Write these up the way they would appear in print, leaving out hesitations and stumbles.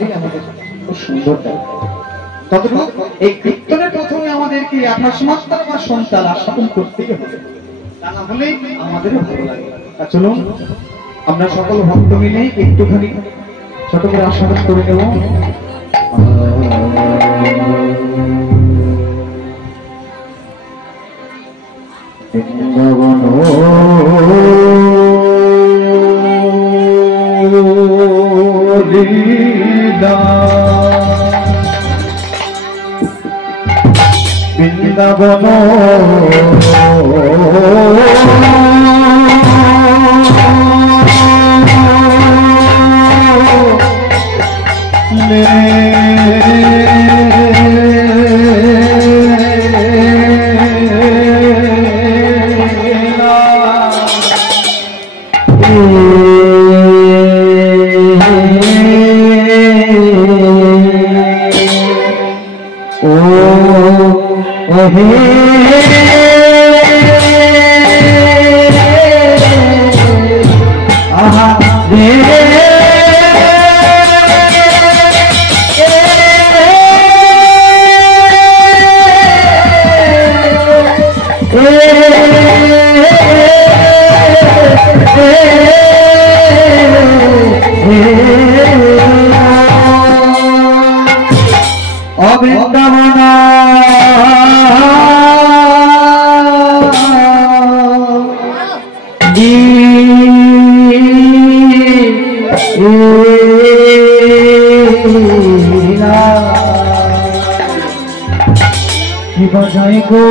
দিলেই আমাদের খুব সুন্দর লাগে। ততটুকু এই কীর্তনের প্রথমে আমাদেরকে 28 মাত্রা বা সন্তান আস্বাদন করতেই হবে, তা না হলে আমাদেরও ভালো লাগে। চলুন আমরা সকল ভক্ত মিলে একটুখানি ছোট করে আস্বাদন করে নেব। বৃন্দাবন লীলা বৃন্দাবন বজাই গো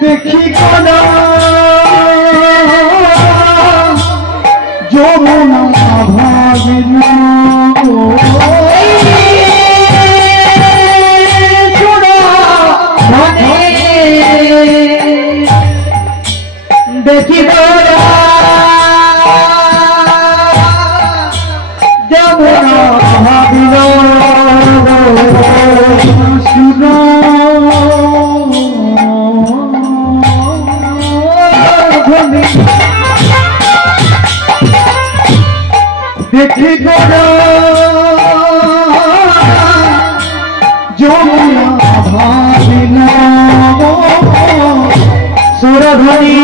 দেখি কোনা যমুনা ভাবিনা দেখি যমুনা ভাবিনা দেখি যমুনা ভাবিনা সুরধ্বনি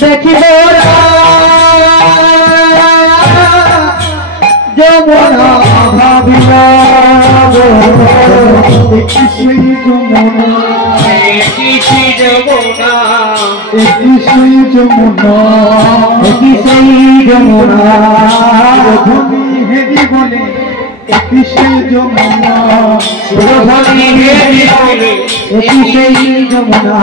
দেখি যমুনা ভাবিনা দেখি সেই যমুনা দেখি সেই যমুনা দেখি সেই যমুনা দেখি সেই যমুনা সুরধ্বনি হেদি বলে দেখি সেই যমুনা সুরধ্বনি হেদি বলে দেখি সেই যমুনা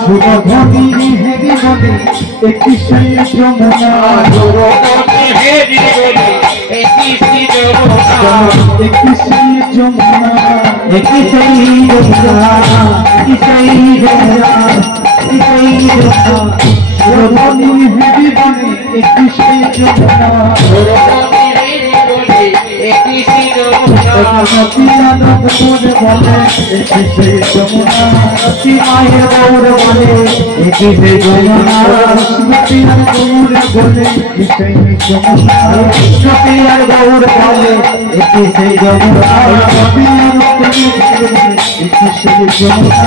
সুরধ্বনি হেদি বলে দেখি সেই যমুনা সুরধ্বনি হেদি বলে দেখি সেই যমুনা দেখি সেই যমুনা দেখি সেই যমুনা দেখি সেই যমুনা দেখি সেই যমুনা সুরধ্বনি হেদি বলে দেখি সেই যমুনা সুরধ্বনি হেদি বলে দেখি সেই যমুনা বলে দেখি সেই যমুনা মায়ের গৌর বলে দেখি সেই যমুনা সতীর গৌর বলে দেখি সেই যমুনা সতীর গৌর বলে দেখি সেই যমুনা দেখি সেই যমুনা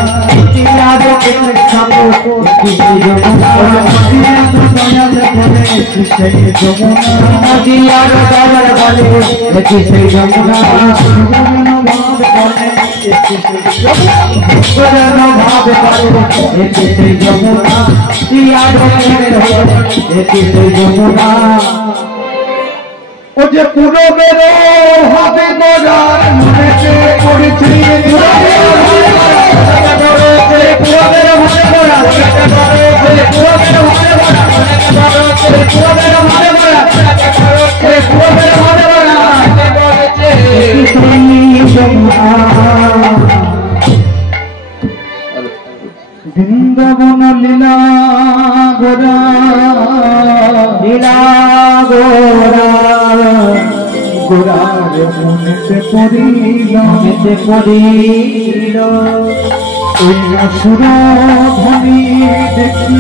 দেখি সেই যমুনা দেখি সেই যমুনা ও যে পূরবের হবে মরার মনেতে পড়েছে পূরবের হবে মরা পূরবের হবে মরা পূরবের হবে মরা পূরবের হবে মরা বৃন্দাবন লীলা গোরা লীলা গোরা গোরার মনেতে পড়িল ওই অসুর ধ্বনি দেখি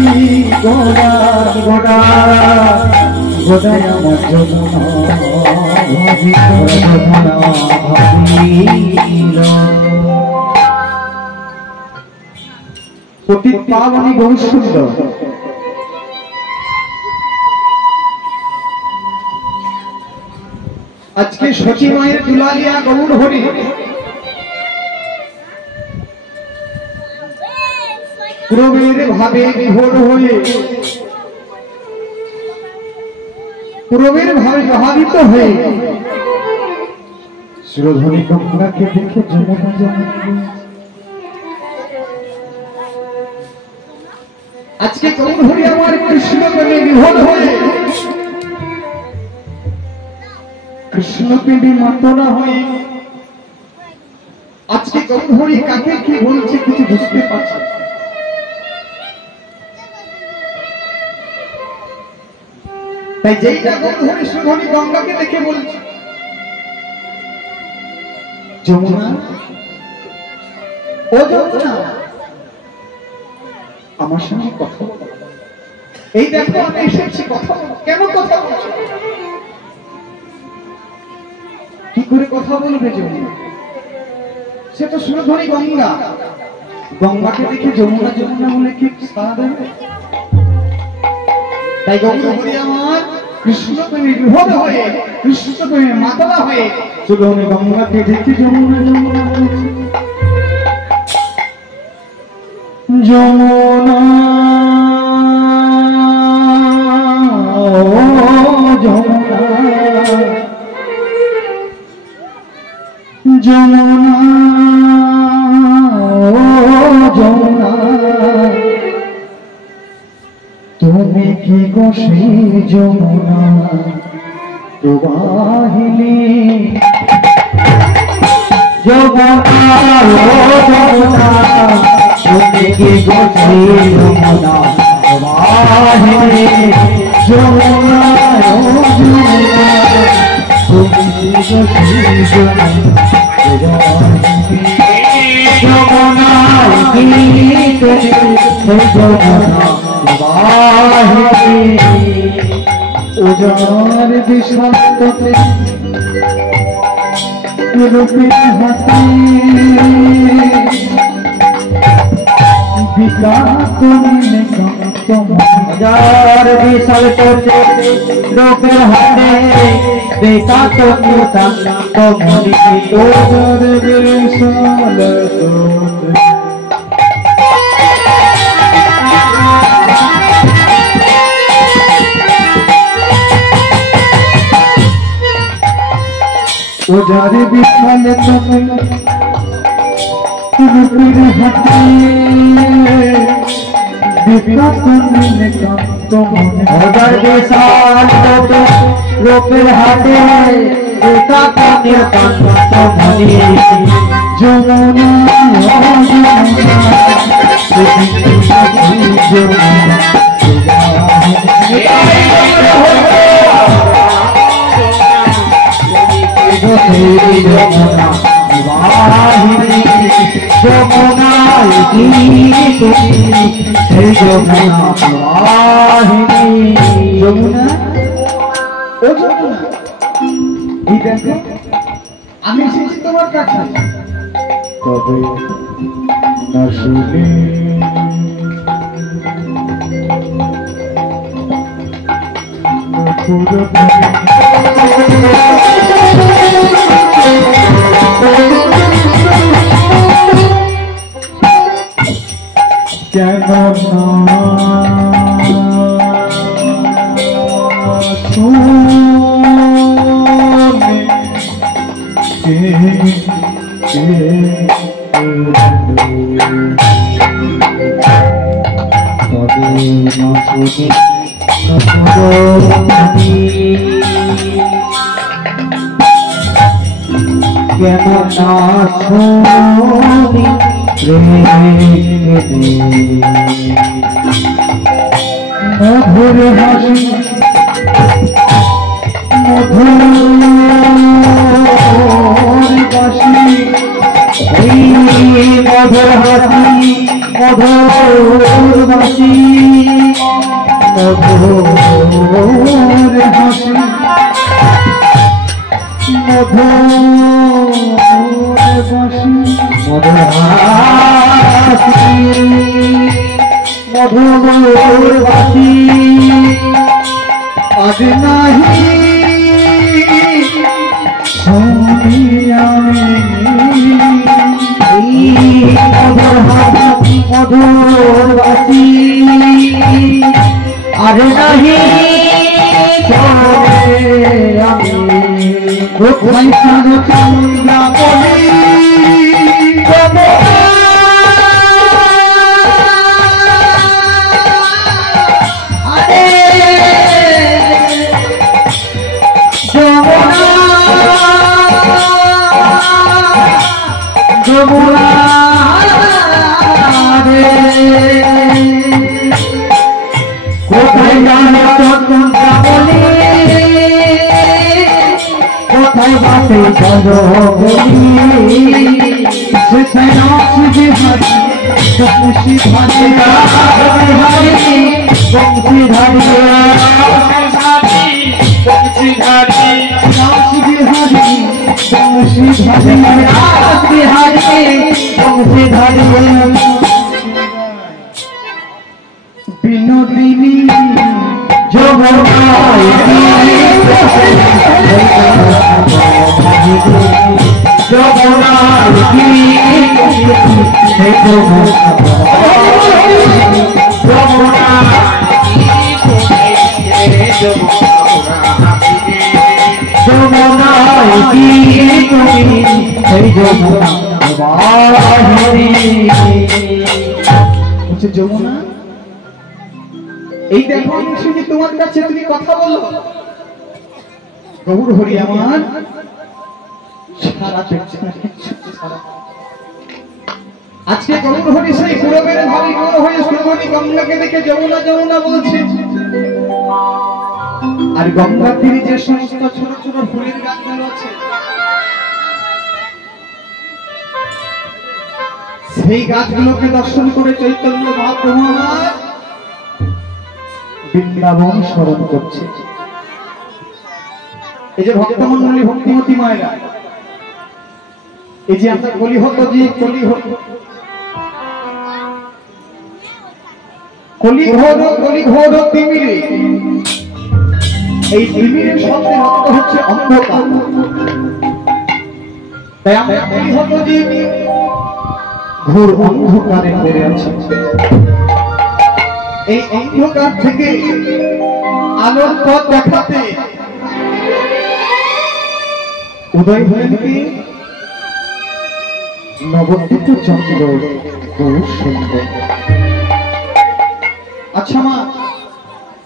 গোরা গোরা গোদায় আমার যমুনা ভাবিল পতিত পাবনী বহু সুন্দর আজকে সচী মায়ের দুলালিয়া গৌর হরি পূরবের ভাবে বিভোর হয়ে পূরবের ভাবে প্রভাবিত হয়ে সুরধ্বনি গঙ্গাকে দেখে যমুনা যমুনা আজকে গৌর হরি আমার কৃষ্ণ প্রেমে বিভোর হয়ে কৃষ্ণ প্রেমে মাতনা হয়ে আজকে গৌর হরি কাকে কি বলছে কিছু বুঝতে পারছে তাই যেইটা গৌর হরি সুরধ্বনি গঙ্গাকে দেখে বলছে যমুনা ও যমুনা আমার সঙ্গে কথা বলো এই দেখো আমি এসেছি কথা বলো কেন কথা বলছো কি করে কথা বলবে যমুনা সে তো সুরধ্বনি গঙ্গা গঙ্গাকে দেখে যমুনা যমুনা বলে কি সাড়া দেবে তাই গৌর হরি আমার কৃষ্ণ প্রেমে বিভোর হয়ে কৃষ্ণ প্রেমে মাতলা হয়ে সুরধ্বনি গঙ্গাকে দেখে যমুনা যমুনা যমুনা যমুনা যমুনা যমুনা বসে যমুনা প্রবাহিনী যমুনা তুমি কি বসে যমুনা প্রবাহিনী যমুনা তুমি কি বসে যমুনা উজার বিষাক্ততে রূপে হাতে বিকাত উজার বিষাক্ততে রূপে হাতে বিকাত উজার বিষাক্ততে ওজারে বিফলে তুমি রূপের হাতে বিকাত মনে কান্ত মনে ওজার বিশাল রূপের হাতে বিকাত মনে কান্ত মনে যমুনা যমুনা যমুনা ও যমুনা এই দেখো আমি এসেছি তোমার কাছে তবে না শুনে কেন না শুনি মধুর হাসি মধুর বাসি মধুর হাসি মধুর বাসি মধুর হাসি মধুর বাসি মধুর হাসি মধুর বাসি আজ নাহি শুনি আমি মধুর হাসি মধুর বাসি আজ নাহি আমি কোথায় সাধু চন্দ্রা বলি আরে যমুনা যমুনা রে কোথায় জানো চন্দ্রা বলি কোথায় বাসে চলো বলি সেখানে আসবে হারি বংশী ধারে বংশী ধারে বংশী ধারে আসবে হারি বংশী ধারে আসবে হারি বংশী ধারে বিনোদিনী যমুনায় যমুনা এই দেখো আমি শুনি তোমার কাছে তুমি কথা বলো গৌর হরি আমার সারা দেখছে না কিচ্ছু সারা আজকে গৌর হরি সেই গুরবের ভারী গুরু হয়ে সুরবণী গঙ্গাকে দেখে যমুনা যমুনা বলছে আর গঙ্গার তীরে যে সমস্ত ছোট ছোট ফুলের গাছগুলো আছে সেই গাছগুলোকে দর্শন করে চৈতন্য মহাপ্রভু আমার বৃন্দাবন স্মরণ করছে এই যে ভক্তমন্ডলী ভক্তিমতী মায়েরা এই যে আমরা কলিহত যে কলিঘোর তিমিরে এই তিমিরের শব্দের অর্থ হচ্ছে অন্ধকার তাই আমরা কলিহত যে ঘোর অন্ধকারে পড়ে আছে এই অন্ধকার থেকে আলোর পথ দেখাতে উদয় হলেন কি নবদ্বীপ চন্দ্র বহু সুন্দর আচ্ছা মা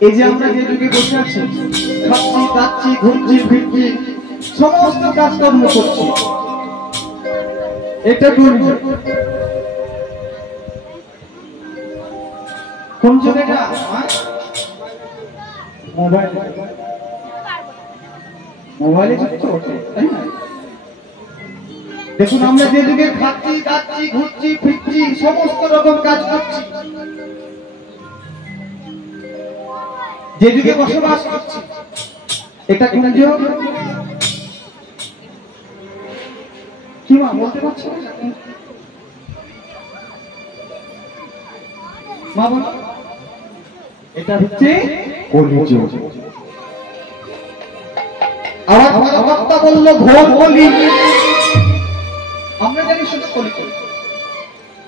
এই যে আমরা যে যুগে বসে আছি খাচ্ছি দাচ্ছি ঘুরছি ফিরছি সমস্ত কাজকর্ম করছি এটা কোন জায়গাটা মোবাইলে তাই না দেখুন আমরা যে যুগে খাচ্ছি দাচ্ছি ঘুরছি ফিরছি সমস্ত রকম কাজ করছি যে যুগে বসবাস করছি এটা কোন যুগ কি মা বলতে পারছো মা বল এটা হচ্ছে কলিযুগ আবার কথা বললো ঘোর কলি আমরা জানি শুধু কলি কলি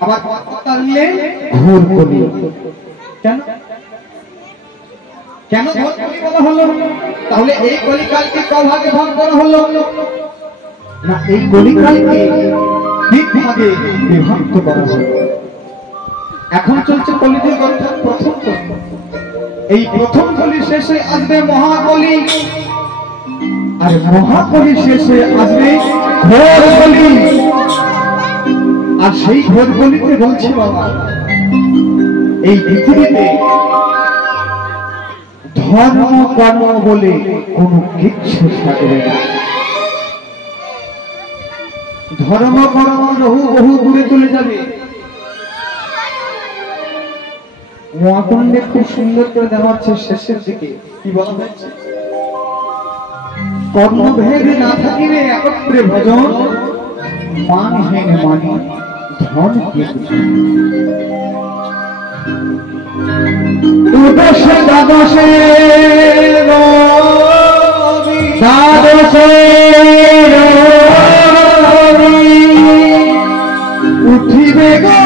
আবার কথা বললে ঘোর কলি কেন কেন ঘোর কলি বলা হলো তাহলে এই কলিকালকে কভাগে ভাগ করা হলো না এই কলিকালকে তিন ভাগে বিভক্ত করা হলো এখন চলছে কলিযুগ অর্থাৎ প্রথম কলি এই প্রথম কলি শেষে আসবে মহাকলি আর মহাকলি শেষে আসবে ঘোর কলি আর সেই ঘোর কলিতে বলছি বাবা এই পৃথিবীতে ধর্ম কর্ম বলে কোনো কিচ্ছু থাকবে না ধর্ম কর্ম বহু দূরে চলে যাবে মহাকুণ্ডে খুব সুন্দর করে দেওয়া হচ্ছে শেষের দিকে কি বলা হচ্ছে কর্মভেদ না থাকিলে একত্রে ভজন মানহীন মানি ধন উদশে দ্বাদশে উঠিবে গো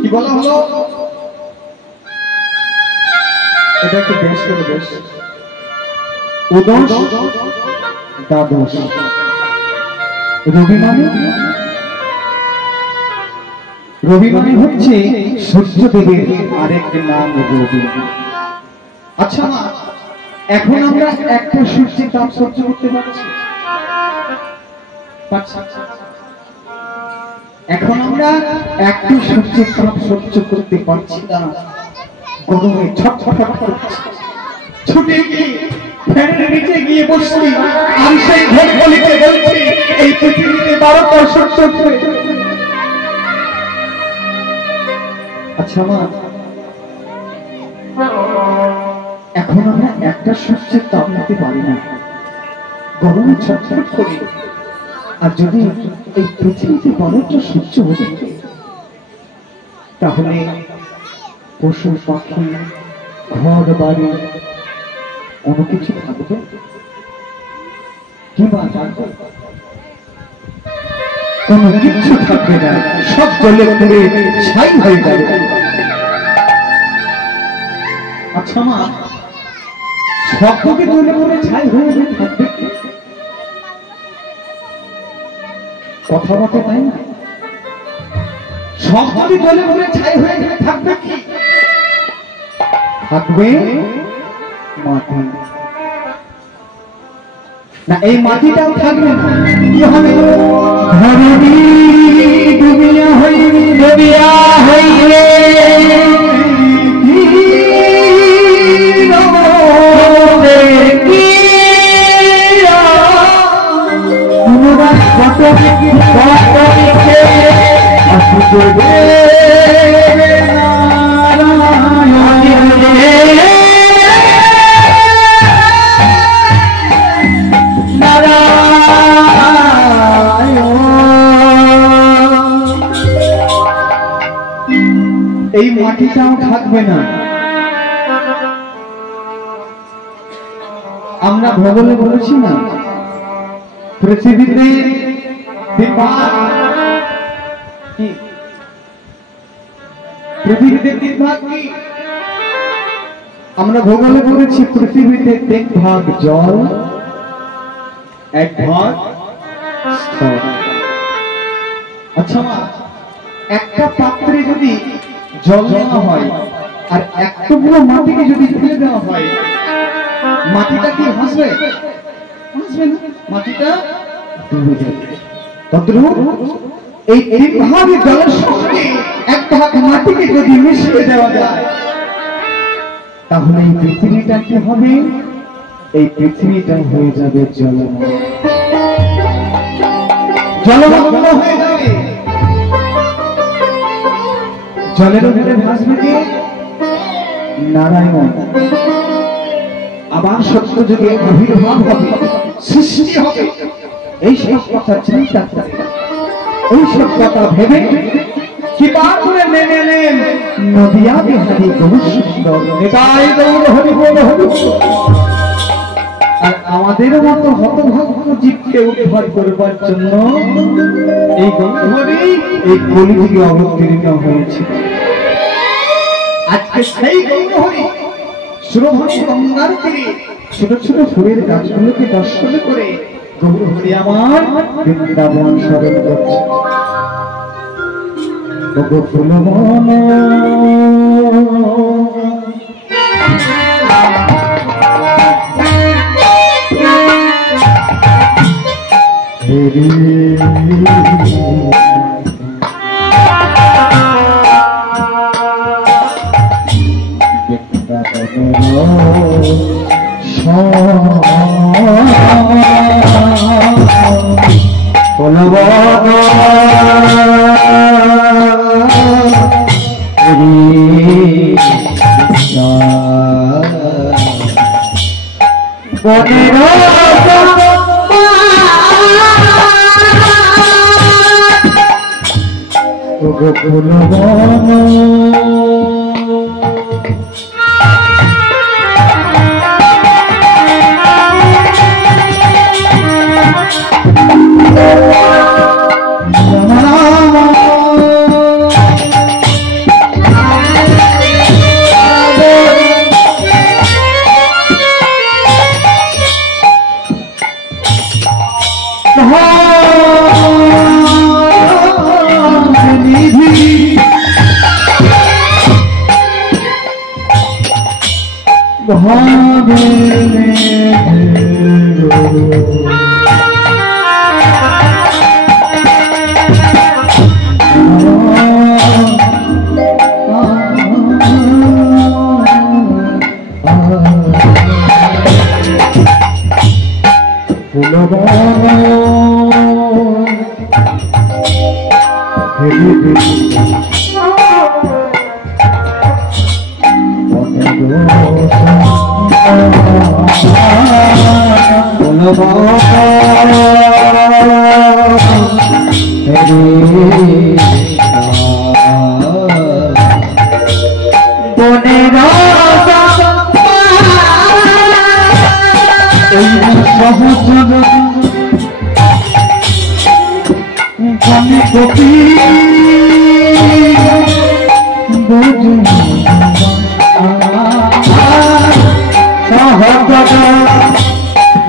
কি বলা হলো এটা একটু বেশ করে বেশ উদশ দ্বাদশ রবি মানে হচ্ছে সূর্যদেবের আরেক নাম রবি আচ্ছা মা এখন আমরা একটা সূর্যের তাপ সহ্য করতে পারছি এখন আমরা একটু সূর্যের তাপ সহ্য করতে পারছি না গরমে ছটফট করছি ছুটে গিয়ে ফ্যানের নিচে গিয়ে বসছি আর সেই ঘোর কলিতে বলছি এই পৃথিবীতে 12টা সূর্য ঘুরে আচ্ছা মা এখন আমরা একটা সূর্যের তাপ নিতে পারি না গরমে ছটফট করি আর যদি এই পৃথিবীতে 12টা সূর্য হতো তাহলে পশু পাখি ঘর বাড়ি কোনো কিছু থাকবে কিংবা থাকবে? কোনো কিছু থাকবে না, সব জলে পুড়ে ছাই হয়ে যাবে। আচ্ছা মা, সবকে জলে পুড়ে ছাই হয়ে যাবে, থাকবে কথা বলতে তাই না? সব যদি জলে পুড়ে ছাই হয়ে যাবে, থাকবে কি? থাকবে মাটি না, এই মাটিটাও থাকবে না। কি হবে? ধরণী ডুবিয়া হইবে, ডুবিয়া হইবে এই মাটিটাও থাকবে না। আমরা ভূগোলে বলেছি না, পৃথিবীতে তিন ভাগ কি? আমরা ভূগোলে বলেছি পৃথিবীতে 3 ভাগ জল, 1 ভাগ স্থল। আচ্ছা মা, একটা পাত্রে যদি জল দেওয়া হয় আর এক টুকরো মাটিকে যদি ফেলে দেওয়া হয়, মাটিটা কি ভাসবে? ভাসবে না, মাটিটা ডুবে যাবে। তদ্রূপ এই 3 ভাগ জলের সঙ্গে 1 ভাগ মাটিকে যদি মিশিয়ে দেওয়া যায়, তাহলে এই পৃথিবীটা কি হবে? এই পৃথিবীটা হয়ে যাবে জলময়, জলমগ্ন হয়ে যাবে। জলের উপরে ভাসবে কে? নারায়ণ। আবার সত্য যুগে আবির্ভাব হবে, সৃষ্টি হবে। এই সব কথা চিন্তা করে, এই সব কথা ভেবে কি পার করে নেমে এলেন নদিয়া বিহারী বহু সুন্দর নিতাই গৌর হরি বল হরি। আর আমাদের মতো হতভাগ্য জীবকে উদ্ধার করবার জন্য এই গৌর হরি এই কলিযুগে অবতীর্ণ হয়েছে। আজকে সেই গৌর হরি সুরভূমি গঙ্গার তীরে ছোট ছোট ফুলের গাছগুলোকে দর্শন করে গৌর হরি আমার বৃন্দাবন স্মরণ করছে। ফুলমন সহচর গণে গোপী বুঝু সহচর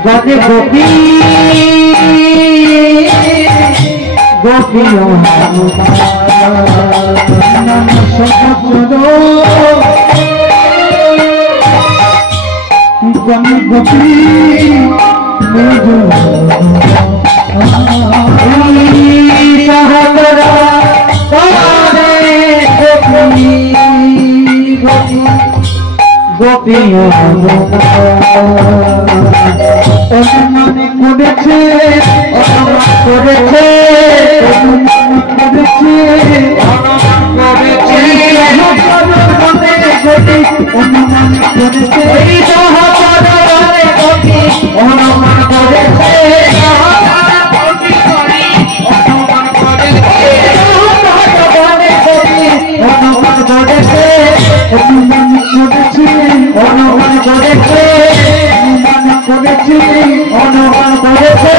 গণে গোপী গোপী সহচর গণে গোপী বুঝু সহচর গোপী অনুমানে করেছে অনুমান করেছে অনুমান করেছে অনুমান করেছে অনুমান করেছে অনুমান করেছে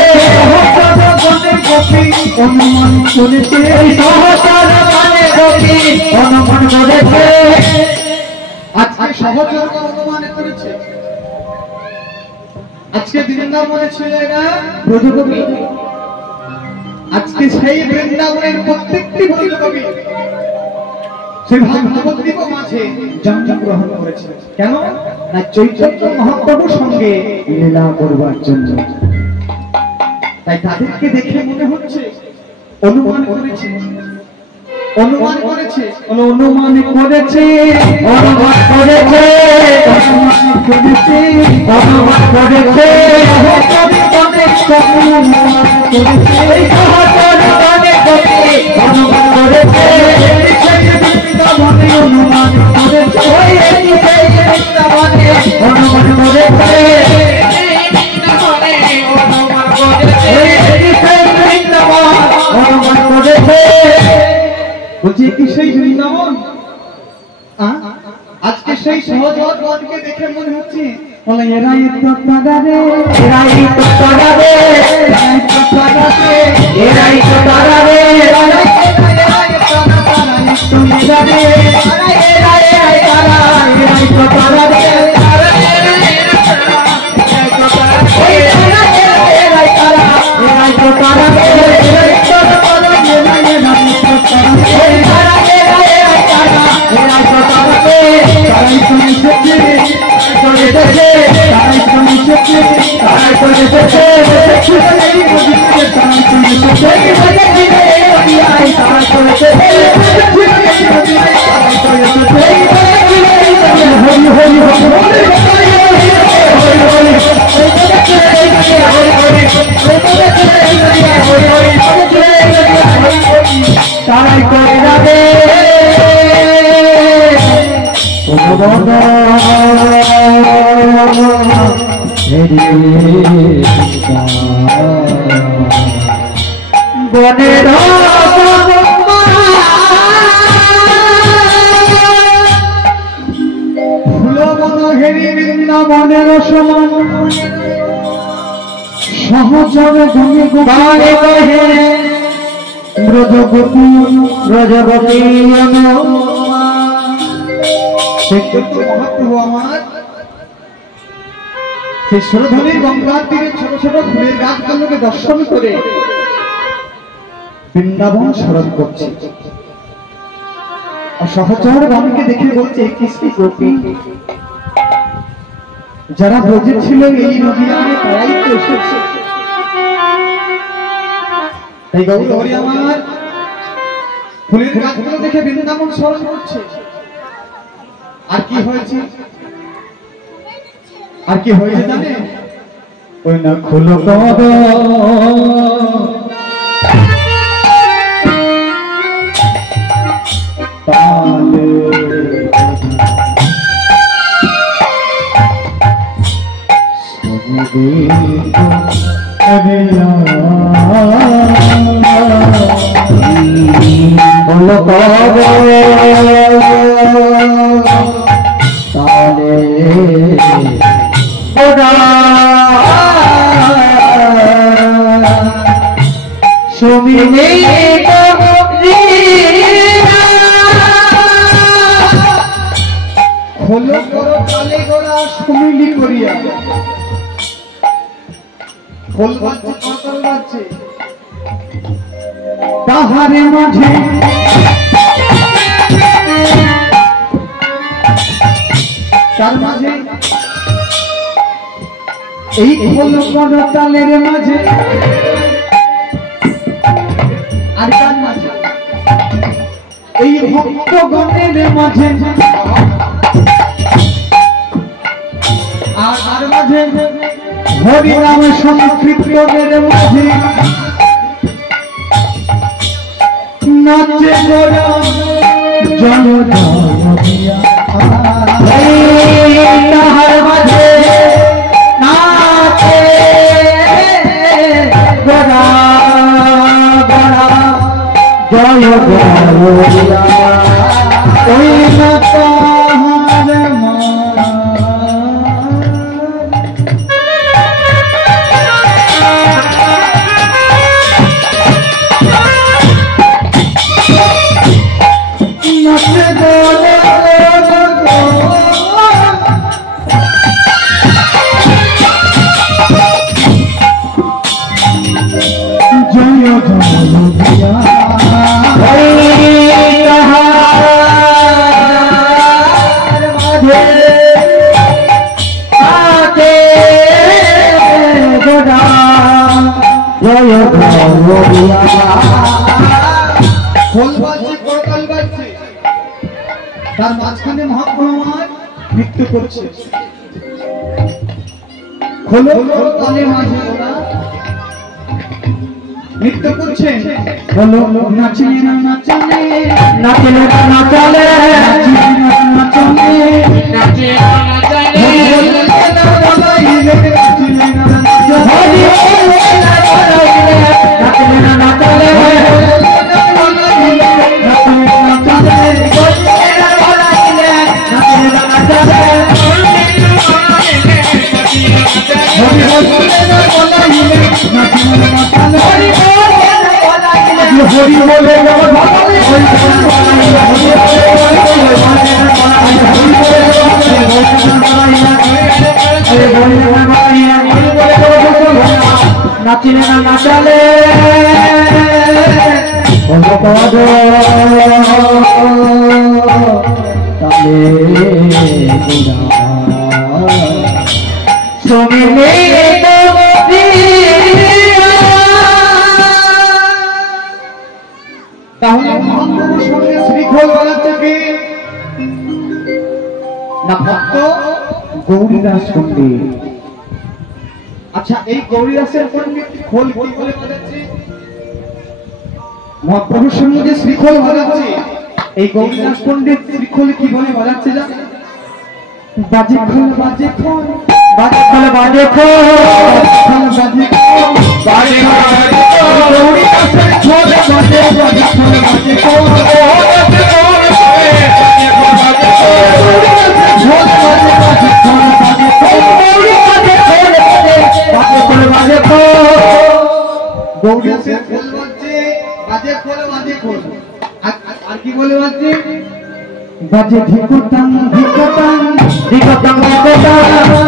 অনুমান করেছে অনুমান করেছে আজকে সহচর অনুমান করেছে আজকে বৃন্দাবনে ছিল এরা ব্রজকবি আজকে সেই বৃন্দাবনের প্রত্যেকটি ব্রজকবি সেই ভাগবতীর মাঝে জন্মগ্রহণ করেছে কেন না চৈতন্য মহাপ্রভুর সঙ্গে লীলা করবার জন্য তাই তাদেরকে দেখে মনে হচ্ছে অনুমান করেছে অনুমান করেছে অনুমান করেছে অনুমান করেছে অনুমান করেছে অনুমান করেছে অনুমান করেছে অনুমান করেছে অনুমান করেছে অনুমান করেছে বলছি কি সেই বৃন্দাবন আজকে সেই সহজগণকে দেখে মনে হচ্ছে বলে এরাই তো তারারে এরাই তো তারারে এরাই তো তারারে এরাই তো তারারে এরাই তো তারারে তারাই করে যাবে বনের বৃন্দাবনের সমান সহচরে গণে গোপালে কহে ব্রজগতি ব্রজগতি মহাপ্রভু আমার সেই সুরধনীর গঙ্গার তীরে ছোট ছোট ফুলের গাছগুলোকে দর্শন করে বৃন্দাবন স্মরণ করছে আর সহচর গণকে দেখে বলছে কৃষ্টি গোপী যারা ব্রজে ছিল এই নদীনামে তারাই তো এসেছে তাই গৌরী আমার ফুলের গাছগুলো দেখে বৃন্দাবন স্মরণ করছে আর কি হয়েছে আর কি হয়েছে জানে ওই না খুলো কদ তাহলে খোলো করো কালে গোড়া সুমিলি করিয়া খোল বাজছে করতাল বাজছে তাহারে মাঝে তার মাঝে এই খোল করতালের মাঝে আর কার মাঝে এই ভক্তগণের মাঝে আর মাঝে হরি নাম সংকীর্তনের মাঝে নাচে গোরা জনদিয়া তাহার মাঝে নাচে গোরা গোরা জয় গোরা ওই তাহার তার মাঝখানে মহাপ্রমাণ নৃত্য করছে খোলো তালে মাঝে ওরা নৃত্য করছে খোলো নাচলে না নাচলে নাচলে না নাচলে নাচলে নাচলে হরি বলে নাচিলে না নাচালে তাহলে মহাপ্রভুর সঙ্গে শ্রীখোল বাজাচ্ছে কি না ভক্ত গৌরীদাস পণ্ডিত। আচ্ছা এই গৌরীদাসের পণ্ডিত খোল কি বলে বাজাচ্ছে? মহাপ্রভুর সঙ্গে যে শ্রীখোল বাজাচ্ছে এই গৌরীদাস পণ্ডিত শ্রীখোল কি বলে বাজাচ্ছে জানো? বাজে খোল বাজে খোল বাজে খোল বাজে খোল বাজে খোল বাজে খোল গৌরীদাসের খোল বাজে বাজে খোল বাজে খোল বাজে খোল বাজে খোল বাজে খোল গৌরীদাসের খোল বাজছে বাজে খোল বাজে খোল আর কি বলে বাজছে বাজে ধিকোটাং ধিকোটাং ধিকোটাং ধিকোটাং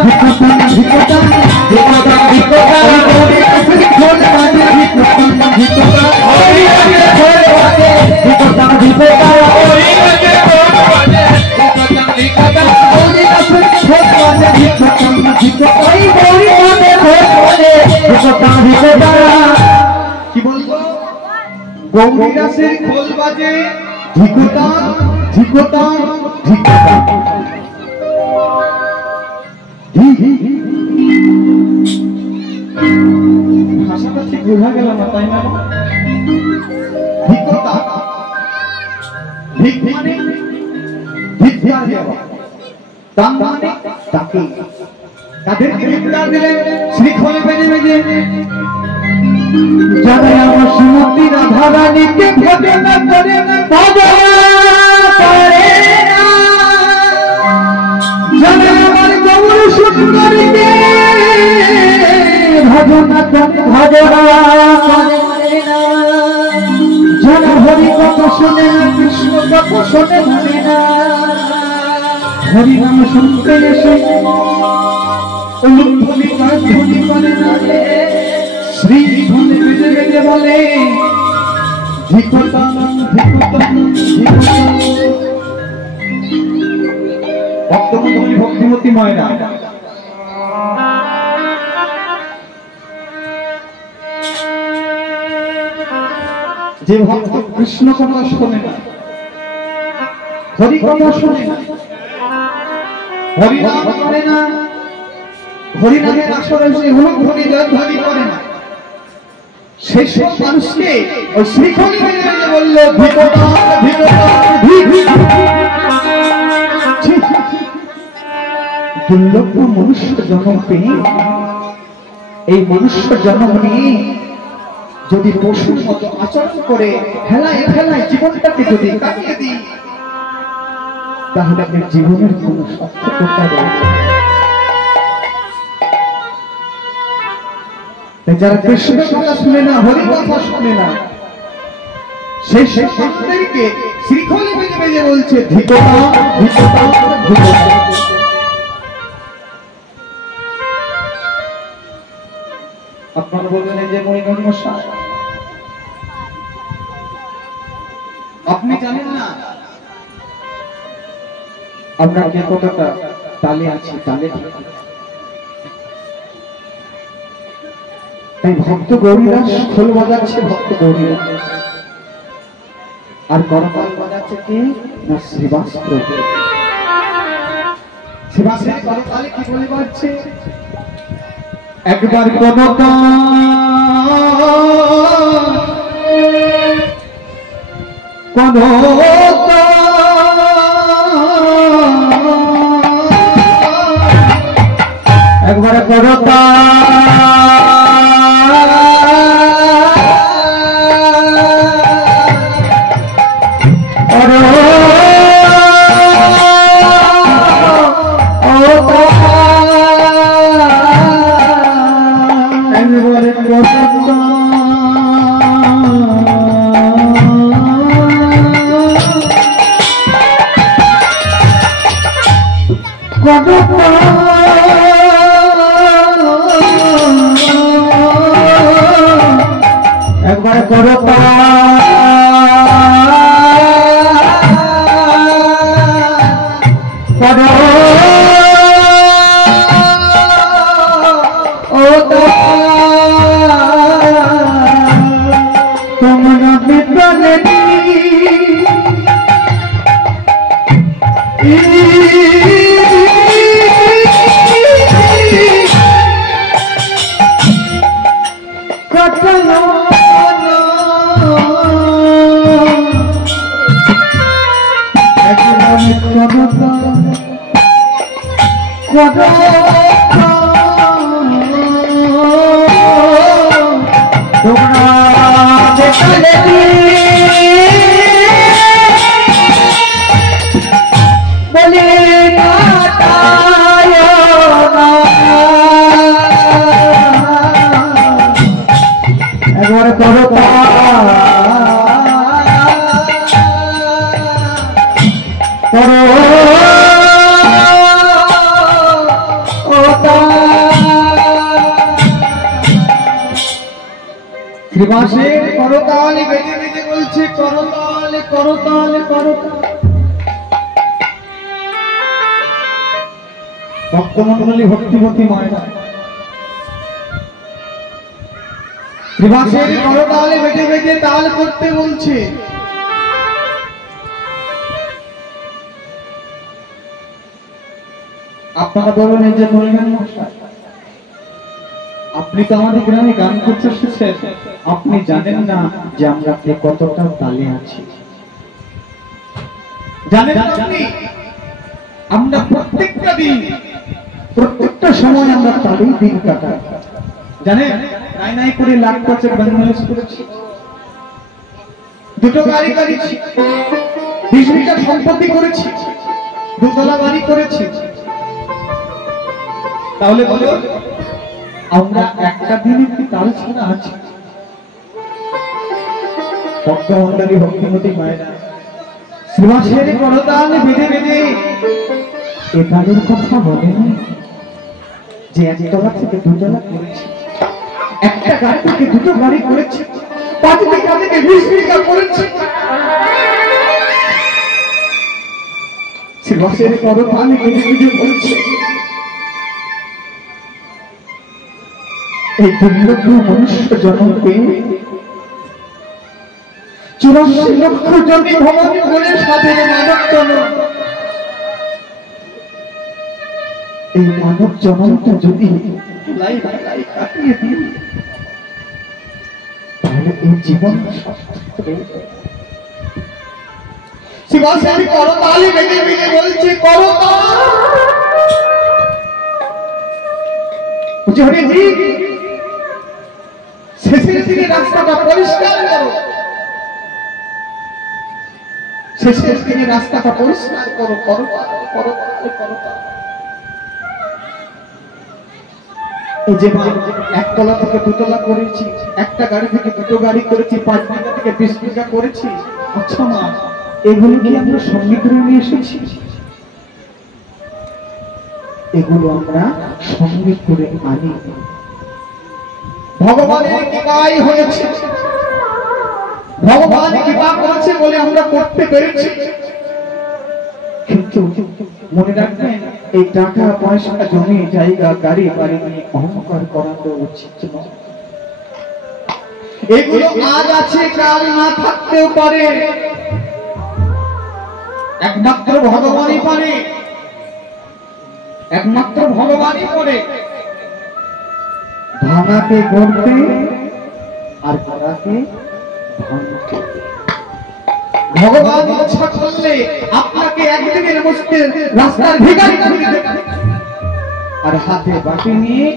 ধিকোটাং ধিকোটাং ধিকোটাং ধিকোটাং গৌরীদাসের খোল বাজে ধিকোটাং ধিকোটাং গৌরীদাসের খোল বাজে ধিকোটাং ধিকোটাং গৌরীদাসের খোল বাজে ধিকোটাং ধিকোটাং গৌরীদাসের খোল বাজে ধিকোটাং ধিকোটাং ওই গৌরীদাসের খোল বাজে ধিকোটাং ধিকোটাং কি বলবো গৌরীদাসের খোল বাজে ধিকোটাং ধিকোটাং ধিকোটাং ভাষাটা ঠিক বোঝা গেল না তাই না? ধিকোটাং ধিক মানে ধিক্কার দেওয়া টাং মানে তাকে তাদেরকে ধিক্কার দিলে শ্রীখোল বেজে বেজে জানাই আমার শ্রীমতী রাধা রানীকে ভজে না করে না জানাই আমার গৌর সুন্দরীকে ভজনা করে ভজনা করে না জানা হরি কথা শোনে না কৃষ্ণ কথা শোনে মানে না হরি নাম শুনতে এসে অনুধ্বনি ধ্বনি করে না শ্রী ধ্বনি বেজে বেজে বলে ধিকতাম ধিকতাম ধিকতাম। ভক্তমন্ডলী ভক্তিমতী ময়রা যে ভক্ত কৃষ্ণ কথা শোনে না, হরি কথা শোনে না, হরিনাম করে না, হরিনামের আসরে সে অনুধ্বনি জয়ধ্বনি করে না, সেই সব মানুষকে ওই শ্রীখণ্ডী বেজে বেজে বলল ধিকতাম ধিকতাম। দুর্লভ মনুষ্য জন্ম পেয়ে এই মনুষ্য জন্ম নিয়ে যদি পশুর মতো আচরণ করে হেলায় ফেলায় জীবনটাকে যদি কাটিয়ে দিই তাহলে আপনার জীবনের কোন সার্থকতা রয়েছে। যারা কৃষ্ণ কথা শুনে না, হরি কথা শুনে না, সেই মানুষদেরকে শ্রীখণ্ডী বেজে বেজে বলছে ধিকতাম ধিকতাম ধিকতাম। আপনারা বলবেন যে মণিগণ মশাই আপনি জানেন না আমরা যে কতটা তালে আছি, তালে তাই ভক্ত গৌরীদাস খোল বাজাচ্ছে, ভক্ত গৌরীদাস আর করতাল বাজাচ্ছে কি না শ্রীবাস প্রভু। শ্রীবাসের করতালে কি বলে বাজছে একবার একবার করতা একবার করতা তোমরা বিপ্লবে শ্রীবাসের করতালে বেজে বেজে বলছে করতালে করতালে করতাল। ভক্তমন্ডলী ভক্তিমতী ময়রা শ্রীবাসের করতালে বেজে বেজে তাল করতে বলছে। আপনারা বলুন এই যে মণিগণ মশাই আপনি তো আমাদের গ্রামে গান করতে এসেছেন, আপনি জানেন না যে আমরা কতটা তালে আছি? জানেন আপনি আমরা প্রত্যেকটা দিন প্রত্যেকটা সময় আমরা তালেই দিন কাটাই। জানেন নাই নাই করে লাখ বছর বাংলাদেশ করেছি, দুটো গাড়ি করেছি, 20 বিঘা সম্পত্তি করেছি, দুতলা বাড়ি করেছি। তাহলে বলো আমরা একটা দিনে কি তাল ছাড়া আছি? ভক্তমন্ডলী ভক্তিমতী মায়েরা শ্রীবাসের করতাল বেঁধে বেঁধে এ গাড়ির কথা বলেনি যে একতলা থেকে দুতলা করেছে, একটা গাড়ি থেকে দুটো গাড়ি করেছে, 5 বিঘা থেকে 20 বিঘা করেছে। সে বছরে কত পানি কেটে বলছে এই দুর্লভ মনুষ্য জন্ম পেয়ে 84 লক্ষ জমি ভ্রমণ করে সাধের মানব জনম, এই মানব জনমটা যদি কাটিয়ে দিই তাহলে এই জীবন শিবাশালী করতালি বেঁধে বেঁধে বলছে করতাল শেষের দিকে রাস্তাটা পরিষ্কার করো, শেষের দিকে রাস্তাটা পরিষ্কার করো, এই যে একতলা থেকে দুতলা করেছি, একটা গাড়ি থেকে দুটো গাড়ি করেছি, 5 বিঘা থেকে 20 বিঘা করেছি। আচ্ছা মা, এগুলো কি আমরা সঙ্গে করে নিয়ে এসেছি? এগুলো আমরা সঙ্গে করে আনি, ভগবানের কৃপাই হয়েছে, ভগবান কৃপা করেছে বলে আমরা করতে পেরেছি। কিন্তু মনে রাখবেন, এই টাকা পয়সা জমি জায়গা গাড়ি বাড়ি নিয়ে অহংকার করা তো উচিত নয়। এগুলো আজ আছে কাল না থাকতেও পারে, একমাত্র ভগবানই পারে, একমাত্র ভগবানই পারে ভাঙাকে গড়তে আর গড়াকে ভাঙতে। ভগবান ইচ্ছা করলে আপনাকে একদিনের মধ্যে রাস্তার ভিখারি করে দেবেন, আর হাতে বাটি নিয়ে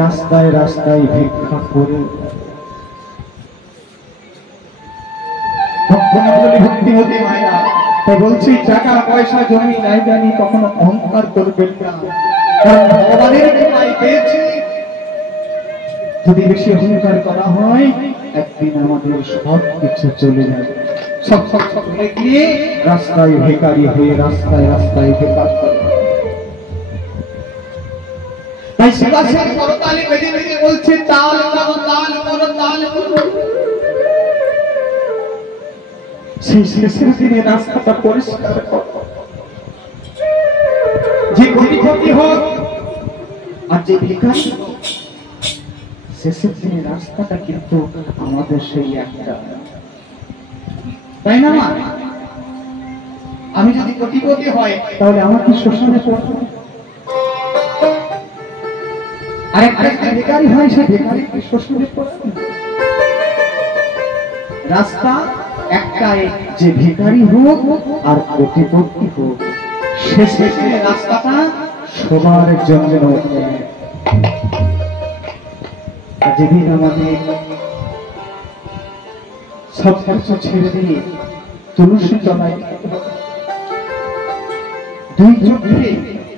রাস্তায় রাস্তায় ভিক্ষা করে। ভক্তিমতী মায়া তো বলছি, টাকা পয়সা জমি জায়গা নিয়ে কখনো অহংকার করবেন না, কারণ ভগবানের কৃপায় পেয়েছে। যদি বেশি অহংকার করা হয়, একদিন আমাদের সব কিছু চলে যাবে, সব চলে গিয়ে রাস্তায় ভিখারি হয়ে রাস্তায় রাস্তায় বেকার করে। তাই শিবাশের করতালি বেঁধে বেঁধে বলছে, তাল করো, তাল করো, তাল করো। সেই শেষের দিনে রাস্তাটা পরিষ্কার করো, যে ক্ষতি হোক আর যে ভিখারি হোক, শেষের দিনে রাস্তাটা কিন্তু আমাদের সেই একটা, তাই না? আমি যদি কোটিপতি হয় তাহলে আমার কি শ্মশানে পড়বো? আর একটা ভিখারি হয়, সেই ভিখারি কি শ্মশানে পড়বে? রাস্তা একটাই, যে ভিখারি হোক আর কোটিপতি হোক, শেষের দিনে রাস্তাটা সবার জন্য। যেদিন আমাদের সব কিছু ছেড়ে দিয়ে তুলসী তলায় 2 চোখে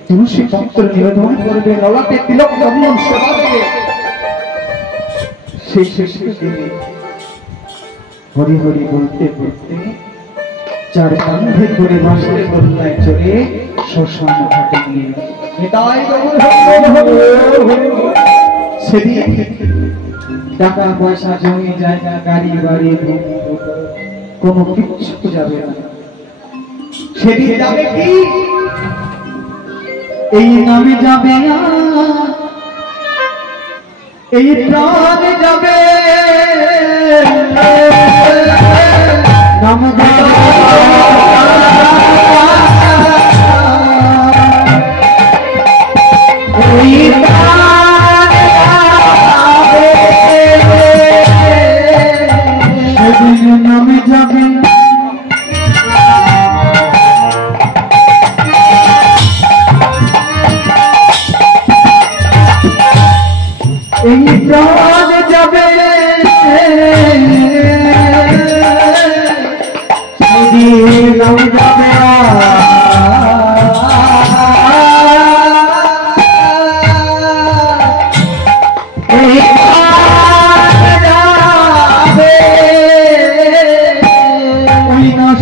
তুলসী পত্র নিবেদন করবে, ললাটে তিলক চন্দন সেবা দেবে, সেই শেষের দিনে হরি হরি বলতে বলতে 4 কাঁধে করে বাঁশের দোলনায় চড়ে শ্মশান ঘাটে নিয়ে সেদিন টাকা পয়সা জমি জায়গা গাড়ি বাড়ি কোনো কিচ্ছু যাবে না। সেদিন যাবে কি? এই নামে যাবে না, এই প্রাণে যাবে, নাম নামে যাবে। এই প্রাণ যাবে, নাম যাবে,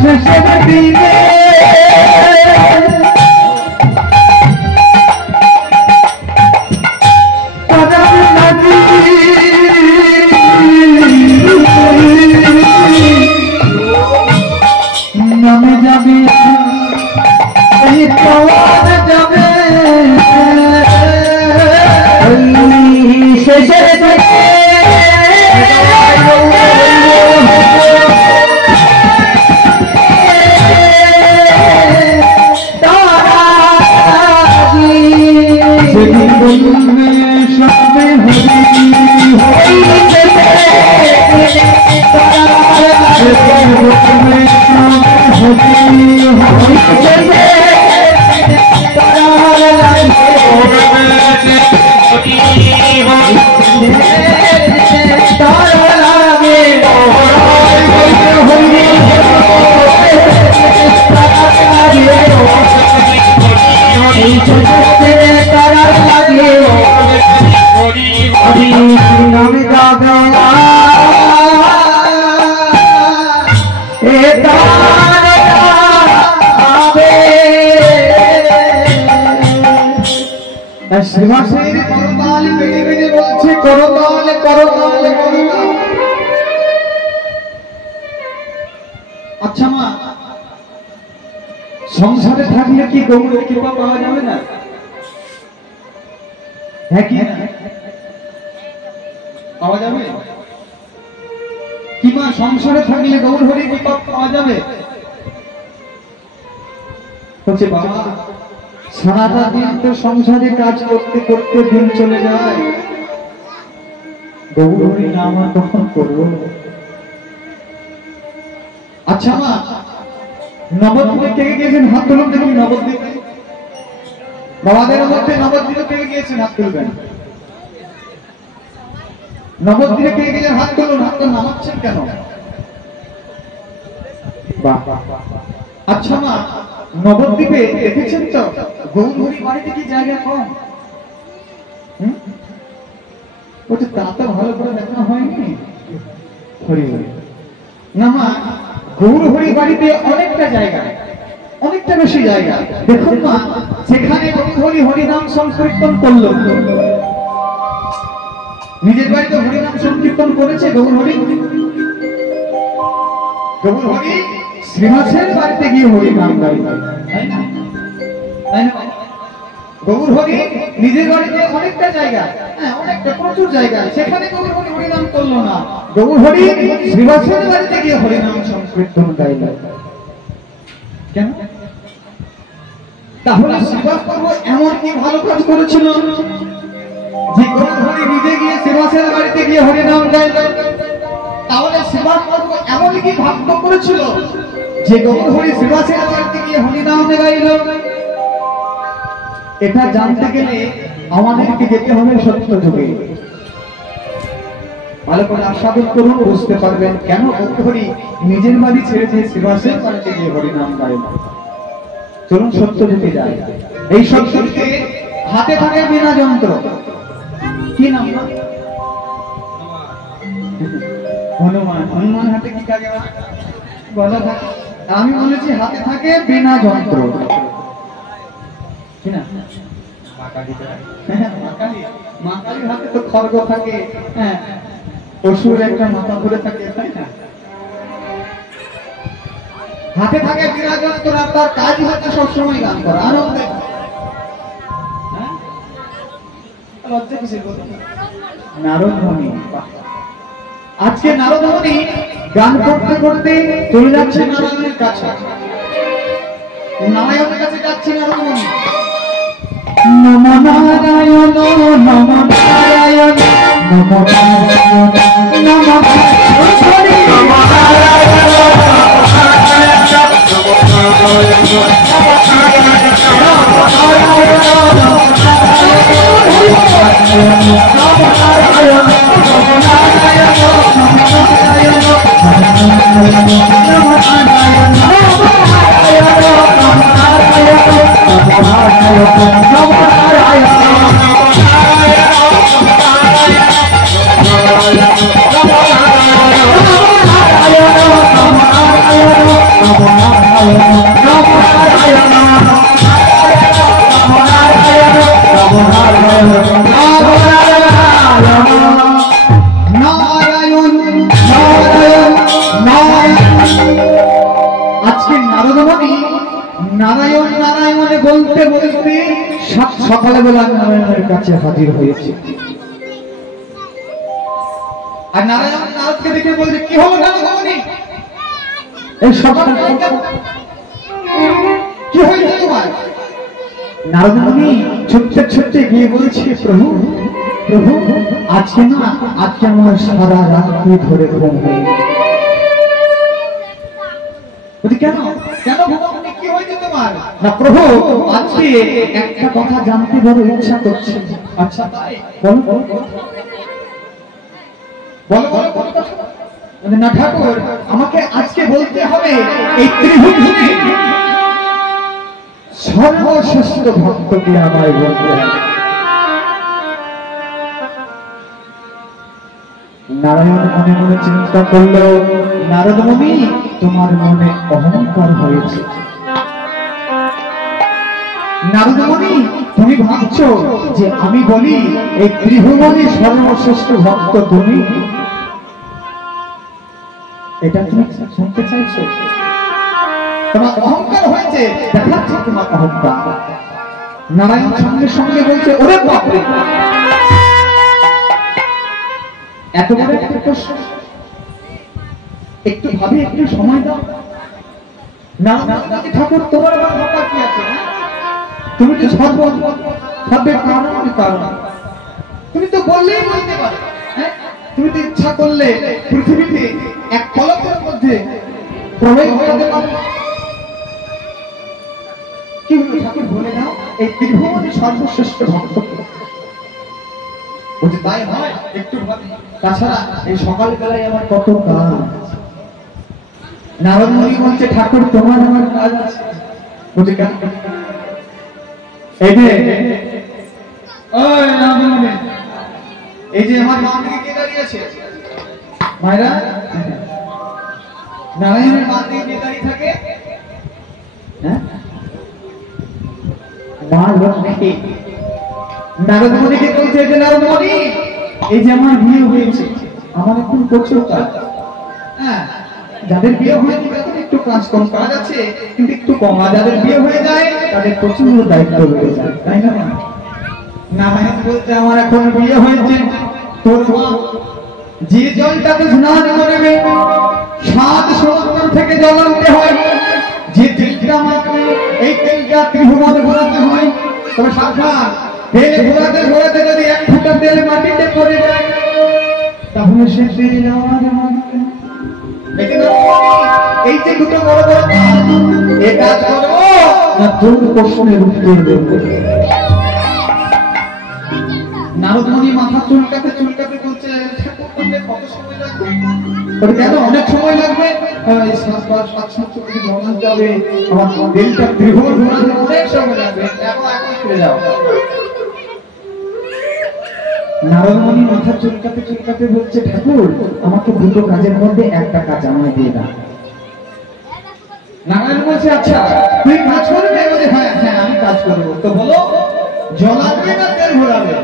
শেষের দিনে যাবে শেষের দিকে শ্রীমাসের করতাল বেড়ে বেড়ে বলছে করতাল করতাল করতাল। আচ্ছা মা, সংসারে থাকলে কি গৌরের কৃপা পাওয়া যাবে না? হ্যাঁ কি পাওয়া যাবে কি মা? সংসারে থাকলে গৌর হরির কৃপা পাওয়া যাবে? বলছে বাবা, সারাটা দিন তো সংসারে কাজ করতে করতে দিন চলে যায়, গৌর হরি নাম আর কখন করবো? আচ্ছা মা, নবদ্বীপে কে গিয়েছেন? হাত তুলুন দেখুন। নবদ্বীপে বাবাদের মধ্যে নবদ্বীপে কে গিয়েছেন? হাত তুলবেন। নবদ্বীপে কে গিয়েছেন? হাত তুলুন। হাত তো নামাচ্ছেন কেন? বাহ। আচ্ছা মা, নবদ্বীপে দেখেছেন তো গৌর হরি বাড়িতে কি জায়গা কম? ওটা তা তো ভালো করে দেখানো হয়নি। হরি হরি না মা, গৌর হরি বাড়িতে অনেকটা জায়গা, অনেকটা বেশি জায়গা। দেখুন মা, সেখানে গৌর হরি হরিনাম সংকীর্তন করলো। নিজের বাড়িতে হরিনাম সংকীর্তন করেছে গৌর হরি? গৌর হরি শ্রীমাসের বাড়িতে গিয়ে হরিনাম গাইল, তাই না? তাই না? গৌর হরি নিজের বাড়িতে অনেকটা জায়গা, হ্যাঁ অনেকটা প্রচুর জায়গা, সেখানে গৌর হরি হরিনাম করলো না। গৌর হরি শ্রীমাসের বাড়িতে গিয়ে হরিনাম সংকীর্তন গাইল। কেন? তাহলে শ্রীবাস প্রভু এমন কি ভালো কাজ করেছিল যে গৌর হরি নিজে গিয়ে শ্রীবাসের বাড়িতে গিয়ে হরিনাম গাইল? তাহলে শ্রীবাস প্রভু এমন কি ভাগ্য করেছিল যে গৌর হরি শ্রীবাসের বাড়িতে গিয়ে হরিনাম গাইল? এটা জানতে গেলে আমাদেরকে যেতে হবে সত্য যুগে। ভালো করে আস্বাদন করুন, বুঝতে পারবেন কেন গৌর হরি নিজের বাড়ি ছেড়ে দিয়ে শ্রীবাসের বাড়িতে গিয়ে হরিনাম গাইল। চলুন সত্য যুগে যাই। এই সত্য যুগে হাতে থাকে বিনা যন্ত্র। কি নাম? হনুমান। হনুমান হাতে কি থাকে? গলা থাকে। আমি বলেছি হাতে থাকে বিনা যন্ত্র। কি না? মা কালীর হাতে তো খড়গ থাকে, হ্যাঁ অসুর একটা মাথা ধরে থাকে, তাই না? হাতে থাকে বিনা যন্ত্র, আর তার কাজই হচ্ছে সবসময় গান করা, আনন্দে। লজ্জা কিসের কথা? নারদ মুনি। আজকে নারদ মুনি গান করতে করতে চলে যাচ্ছে নারায়ণের কাছে। নারায়ণের কাছে যাচ্ছে নারদ মুনি। নম নারায়ণ নম নারায়ণ নম নারায়ণ নম মনে বলতে বলতে সকালবেলা নারায়ণের কাছে হাজির হয়েছে। আর নারায়ণ নারদকে দেখে বলছে, কি হলো নারদমণি? এই সকাল কি হয়েছে তোমার? নারদমণি ছুটতে ছুটতে গিয়ে বলছে, প্রভু প্রভু আজকে আমার সারা রাত্রি ধরে ঘুম হয়ে গেছে। কেন কেন ভগবান, কি হয়েছে তোমার? না প্রভু, আজকে একটা কথা জানতে বড় ইচ্ছা করছে। আচ্ছা তাই বলো বলো বলো বলো। না ঠাকুর, আমাকে আজকে বলতে হবে এই ত্রিভুবনে সর্বশ্রেষ্ঠ ভক্তকে আমায় বলতে হবে। নারায়ণ মনে মনে চিন্তা করলো, নারদমণি তোমার মনে অহংকার হয়েছে। নারদমণি তুমি ভাবছো যে আমি বলি এই ত্রিভুবনে সর্বশ্রেষ্ঠ ভক্ত তুমি, এটা তুমি শুনতে চাইছো? তোমার অহংকার হয়েছে, দেখাচ্ছে তোমার অহংকার। নারায়ণ সঙ্গে সঙ্গে বলছে, ওরে বাপরে, এত বড় একটা প্রশ্ন, একটু ভাবে, একটু সময় দাও। না ঠাকুর, তোমার ব্যাপার কি আছে? তুমি তো সর্বের কারণ, তুমি তো বললেই বলতে পারো। তুমি তো ইচ্ছা করলে পৃথিবীতে এক পলকের মধ্যে প্রলয় ঘটাতে পারো। কি হলো ঠাকুর, বলে দাও এই ত্রিভুবনে সর্বশ্রেষ্ঠ ভক্ত। বলছে তাই হয়, একটু ভাবি। তাছাড়া এই সকালবেলায় আমার কত কাজ। নারদমণি বলছে, ঠাকুর তোমার আমার কাজ আছে। বলছে কেন? এই যে ওই নারদমণি, এই যে আমার বাম দিকে কে দাঁড়িয়ে আছে? মায়েরা, নারায়ণের বাম দিকে কে দাঁড়িয়ে থাকে? মা লক্ষ্মী। নারদমণিকে বলছে যে নারদমণি, এই যে আমার বিয়ে হয়েছে, আমার এখন প্রচুর কাজ। যাদের বিয়ে হয়নি তাদের একটু কাজ কম, কাজ আছে কিন্তু একটু কম। আর যাদের বিয়ে হয়ে যায় তাদের প্রচুর দায়িত্ব বেড়ে যায়, তাই না? নারায়ণ বলছে, আমার এখন বিয়ে হয়েছে, তোর মা যে জলটাতে স্নান করবে 7 সমুদ্র থেকে জল আনতে হয়, যে তেলটা মাখবে এই তেলটা ত্রিভুবন ঘোরাতে হয়। তবে সাবধান, তেল ঘোরাতে ঘোরাতে যদি 1 ফুটা তেল মাটিতে পড়ে যায় তাহলে সে তেল নেওয়ার মানবে। এই যে দুটো বড় বড় কাজ, এ কাজ করবো না তোর প্রশ্নের উত্তর দেব। নারদমণি মাথা চুলকাতে চুলকাতে বলছে, কত সময় লাগবে? কেন অনেক সময় লাগবে? 700 কোটি জল আনতে হবে, আমার তেলটা ত্রিভুবন ঘোরাতে অনেক সময় লাগবে, এখন ফিরে যাও। নারদমণি মাথা চুলকাতে চুলকাতে বলছে, ঠাকুর আমাকে দুটো কাজের মধ্যে একটা কাজ আমায় দিয়ে দাও। নারায়ণ বলছে, আচ্ছা তুই কাজ করবে? বলে হ্যাঁ হ্যাঁ আমি কাজ করবো। তো বলো, জল আনবে না তেল ঘোরাবে?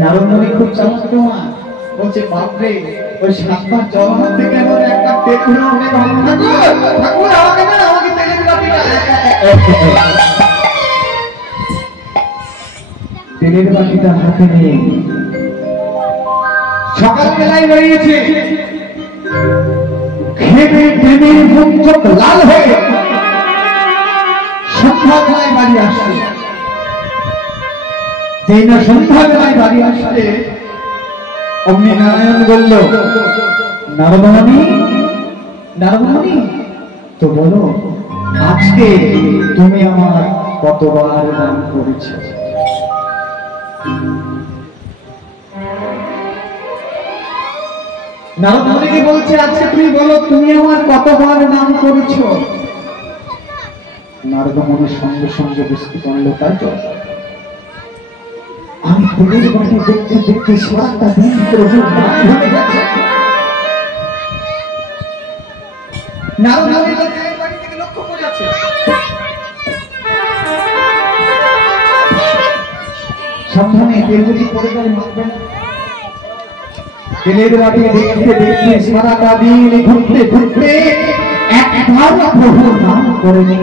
নারদমণি খুব চমৎকার বলছে, বাপরে ওই 7 বার জল আনতে কেমন একটা তেল ঘোরাবে? ঠাকুর ঠাকুর আমাকে না, আমাকে তেলের বাটিটা, তেলের বাটিটা হাতে নিয়ে সকালবেলায় বেরিয়েছে। খেয়ে প্রেমের মুখ চোখ লাল হয়ে সন্ধ্যাবেলায় বাড়ি আসছে। যেই না সন্ধ্যাবেলায় বাড়ি আসছে, অমনি নারায়ণ বলল, নারদমণি নারদমণি তো বলো, আজকে তুমি আমার কতবার নাম করেছ? নারদমণিকে বলছে, আজকে তুমি বলো তুমি আমার কতবার নাম করেছো? নারদমণির সঙ্গে সঙ্গে বুঝতে পারলো, তাই তো আমি ফুলের বাটি দেখতে দেখতে সারাটা দিন প্রভুর নাম ধরে গেছে। নারদমণি তেলের বাটি থেকে লক্ষ্য করে আছে, সাবধানে তেল যদি পড়ে যায় মারবে না। তেলের বাটি দেখতে দেখতে সারাটা দিন ঘুরতে ঘুরতে একবার প্রভুর নাম করেনি।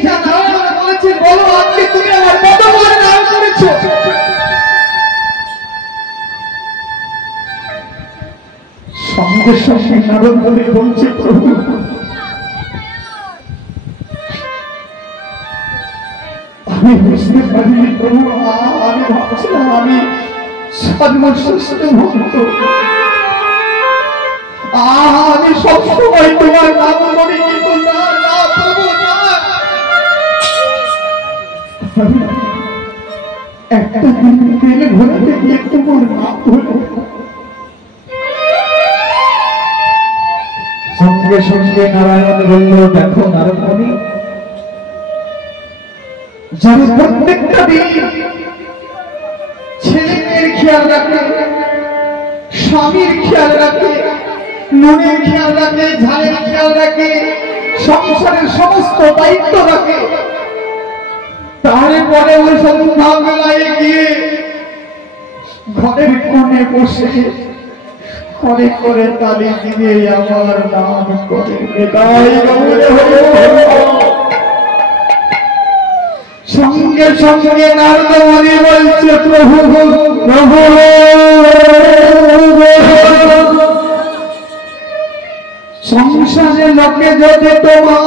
সেইটা নারায়ণ বলেছে, বলো আজকে তুমি আমার কত বলে নাম করেছো। সঙ্গে সঙ্গে নারদ বলে বলছে, প্রভু আমি বুঝতে পারিনি প্রভু, আমি ভাবছিলাম আমি সর্বশ্রেষ্ঠ ভক্ত, আমি সবসময় তোমার নাম করি, কিন্তু না না প্রভু না, একটা দিন তেলে ভরাতে গিয়ে তোমার নাম হলো। সঙ্গে সঙ্গে নারায়ণ বলল, দেখো নারদমণি, যারা প্রত্যেকটা দিন ছেলে মেয়ের খেয়াল রাখে, স্বামীর খেয়াল রাখে, নুনের খেয়াল রাখে, ঝালের খেয়াল রাখে, সংসারের সমস্ত দায়িত্ব রাখে, তারপরে ওই সন্ধ্যাবেলায় গিয়ে ঘরের কোণে বসে করে করে তালি দিয়ে আমার নাম করে সঙ্গে সঙ্গে নারদমণি বলছে, প্রভু প্রভু সংসারে লোকে যদি তোমার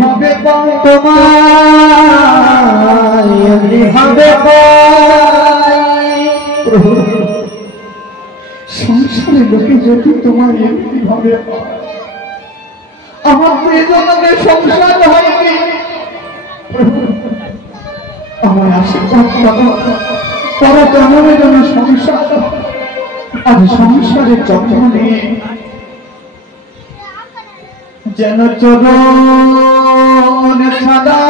ভাবে তোমার ভাবে সংসারে লোকে যদি তোমার এমনি ভাবে, আমার তো এই জন্মে সংসার হয়নি, আমার আশীর্বাদ পরে জন্মের জন্য সংসার, আর সংসারের যত্ন নিয়ে যেন চরণ ছাড়া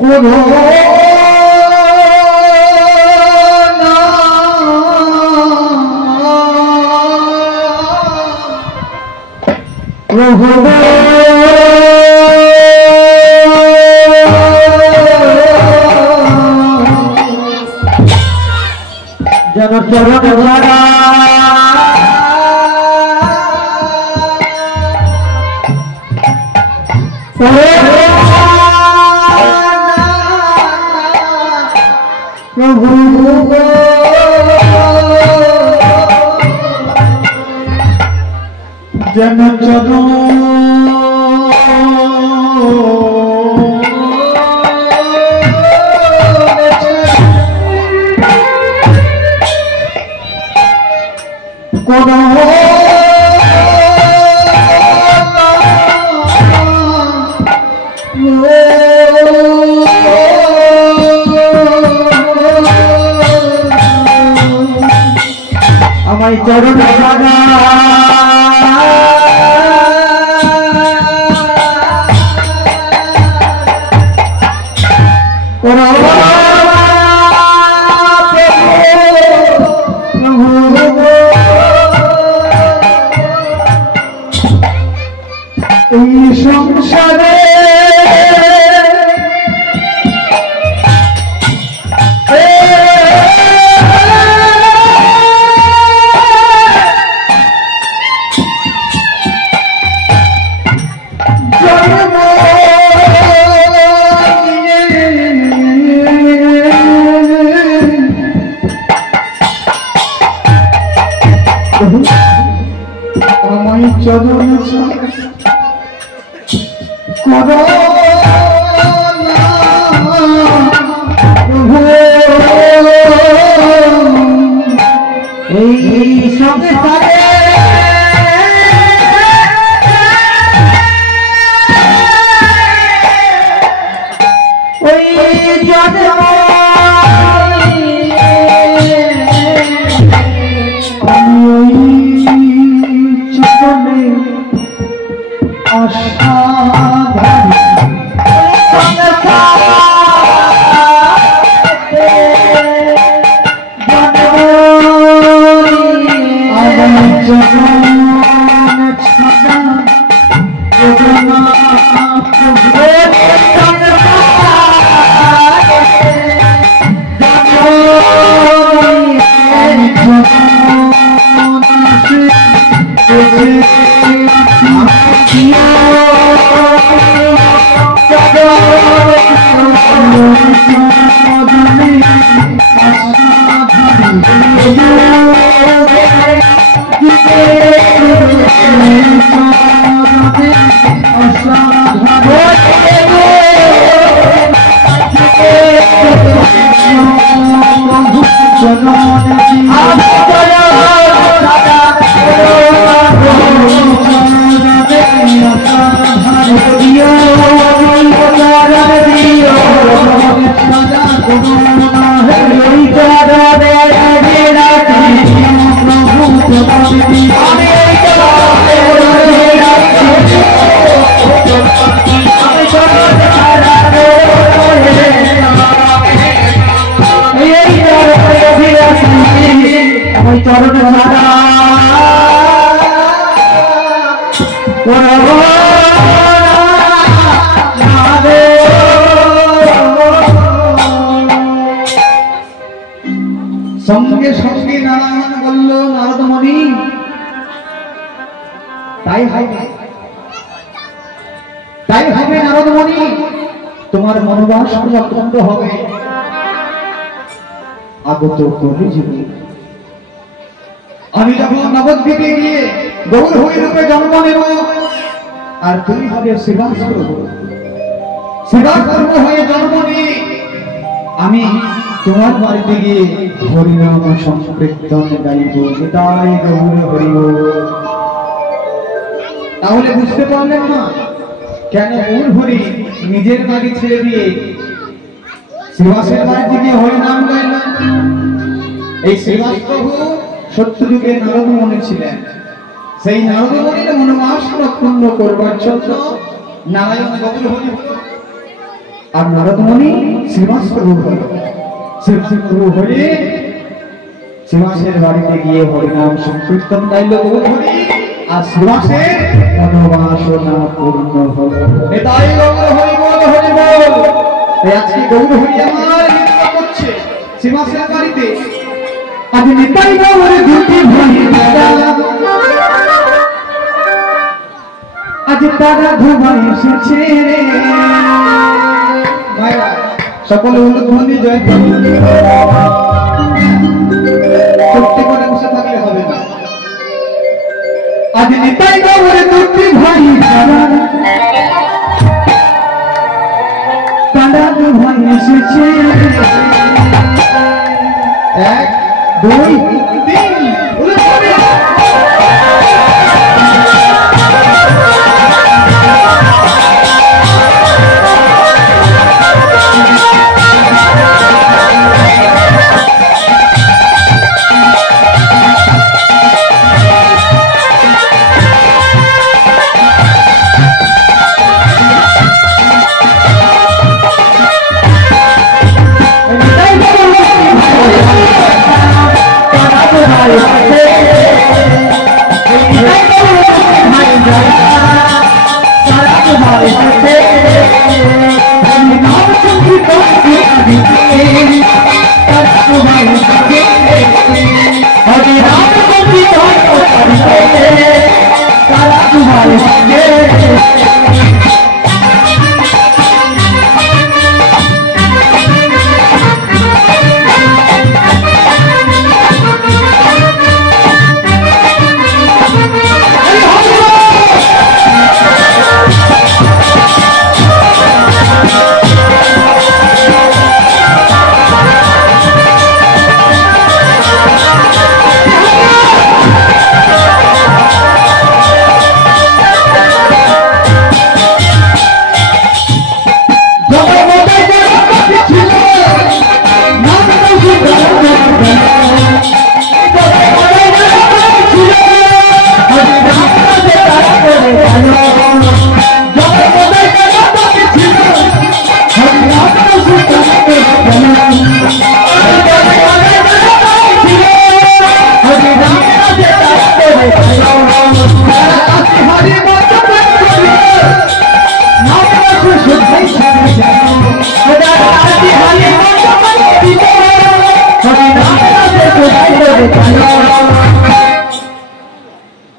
কোনো যেন চরণ ছাড়া প্রভু যেন চরণ আমায় চরণ ছাড়া এই সংসারে আমায় চরণ করো না প্রভু, এই সংসারে ওই জন্ম আশা সঙ্গে সঙ্গে নারায়ণ বলল, নারদমণি তাই হবে নারদমণি, তোমার মনোবাসনা পূর্ণ হবে। আগত কলিযুগে আমি যখন নবদ্বীপে গিয়ে গৌর হরি রূপে জন্ম নেব, আর তুমি হবে শিবাস প্রভু হয়ে জন্ম নিয়ে আমি তোমার বাড়িতে গিয়ে হরিনাম সংকীর্তন গাইব। তাই গৌর হরিব। তাহলে বুঝতে পারলেন না কেন গৌর হরি নিজের বাড়ি ছেড়ে দিয়ে শিবাসের বাড়িতে গিয়ে হরিনাম গাইল? এই শিবাস প্রভু সত্যযুগে নারদমণি ছিলেন। সেই নারদমণির মনোবাসনা পূর্ণ করবার জন্য নারায়ণ গৌর হরি হল, আর নারদমণি শিবাস প্রভু হল। প্রভু হয়ে শিবাসের বাড়িতে গিয়ে হরিনাম সংকীর্তন গাইল গৌর হরি, আর শিবাসের মনোবাসনা পূর্ণ হল। তাই গৌর হরি বল, হরি বল। আজকে গৌর হরি আমার নৃত্য করছে শিবাসের বাড়িতে। আজ নিতাই গৌর দুটি ভাই আজ তারা ধুমাই এসেছে মায়েরা, সকল উলুধ্বনি জয় সত্যি করে বসে থাকলে হবে না। আজ নিতাই গৌর দুটি ভাই তারা ধুমাই এসেছে। 1 2 3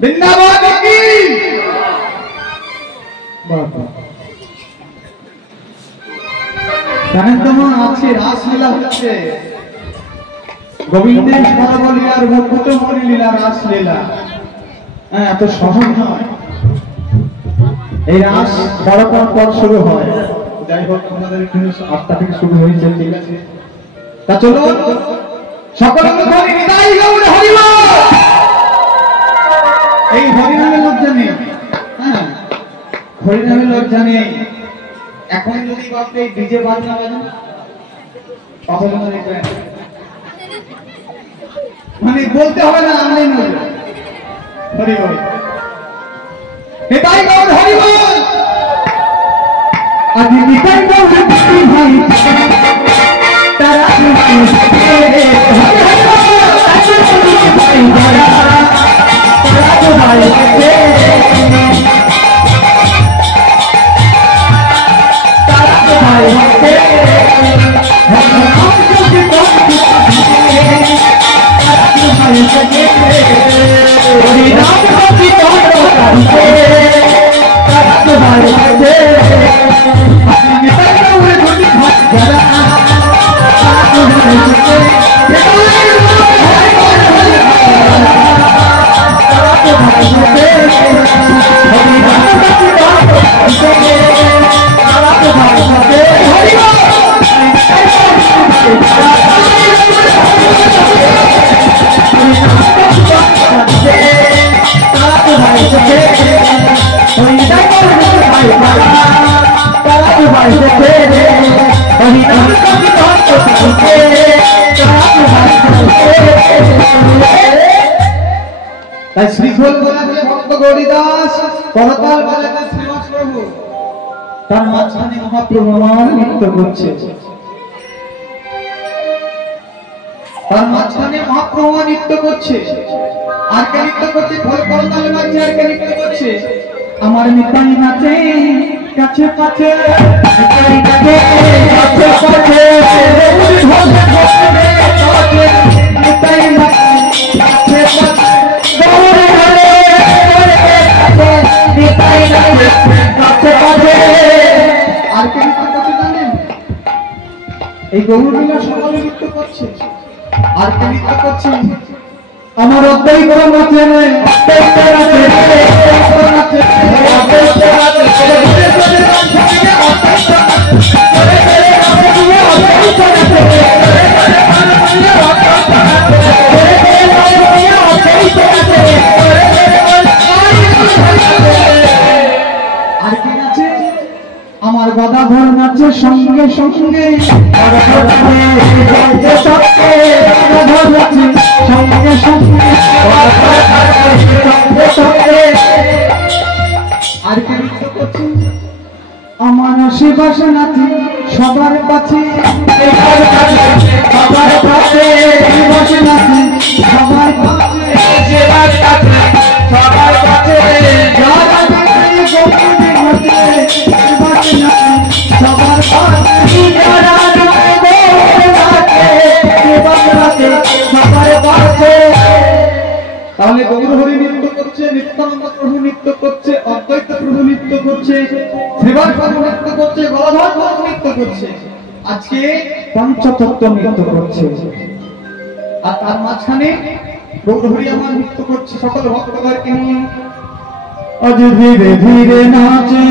বৃন্দাবন কি জানেন তো আছে রাসলীলা হচ্ছে গোবিন্দের সর্বলীলার মুকুটমণি লীলা রাস লীলা এত সহজ নয়। এই রাস বড় পর শুরু হয়। যাই হোক আমাদের এখানে ৮টা থেকে শুরু হয়েছে, ঠিক আছে। তা চলো সকলে বলি নিতাই গৌর হরিবল। এই হরিনামের লজ্জা নেই, হ্যাঁ হরিনামের লজ্জা নেই। এখন যদি বাপরে ডিজে বাজনা বাজে সহজ নয়, মানে বলতে হবে না, আমরাই নই। হরিবল নিতাই গৌর হরিবল। আজ নিতাই গৌর বৃষ্টি ভাই তারা তাই শ্রীফল বলাতে ভক্ত গৌরীদাস, করতাল বাজাতে শ্রীনিবাস প্রভু, তার মাঝখানে মহাপ্রভু আমার নৃত্য করছে। তার মাঝখানে মহাপ্রভু নৃত্য করছে। আর কে নৃত্য করছে? করতাল বাজছে। আর কে নৃত্য করছে? আমার নিতাই নাচে কাছে কাছে, নিতাই নাচে কাছে কাছে, নিতাই নাচে কাছে কাছে, গৌরে ঘরে নিতাই নাচে কাছে কাছে। আর কে নৃত্য করছে জানেন? এই গৌরলীলা সকলে নৃত্য করছে। আর কে নৃত্য করছে? আমার অদ্বৈত নাচে, অদ্বৈত নাচে, অদ্বৈত নাচে, অদ্বৈত নাচে, আর কি নাচে? আমার গদাধর নাচে সঙ্গে সঙ্গে, গদাধর নাচে সঙ্গে সঙ্গে, আর কে নৃত্য করছে? আমার আশেপাশে নাচে সবার কাছে, সবার কাছে আশেপাশে নাচে সবার কাছে, সবার কাছে, সবার কাছে, যারা দেখে গোপনে ঘটে আশেপাশে নাচে সবার কাছে, যারা দেখে গোপনে নাচে সবার কাছে। তাহলে গৌর হরি নৃত্য করছে, নিত্যানন্দ প্রভু নৃত্য করছে, অদ্বৈত প্রভু নৃত্য করছে, শ্রীবাস প্রভু নৃত্য করছে, গদাধর প্রভু নৃত্য করছে, আজকে পঞ্চতত্ত্ব নৃত্য করছে। আর তার মাঝখানে গৌর হরি আমার নৃত্য করছে সকল ভক্তদেরকে নিয়ে। আজ ধীরে ধীরে নাচে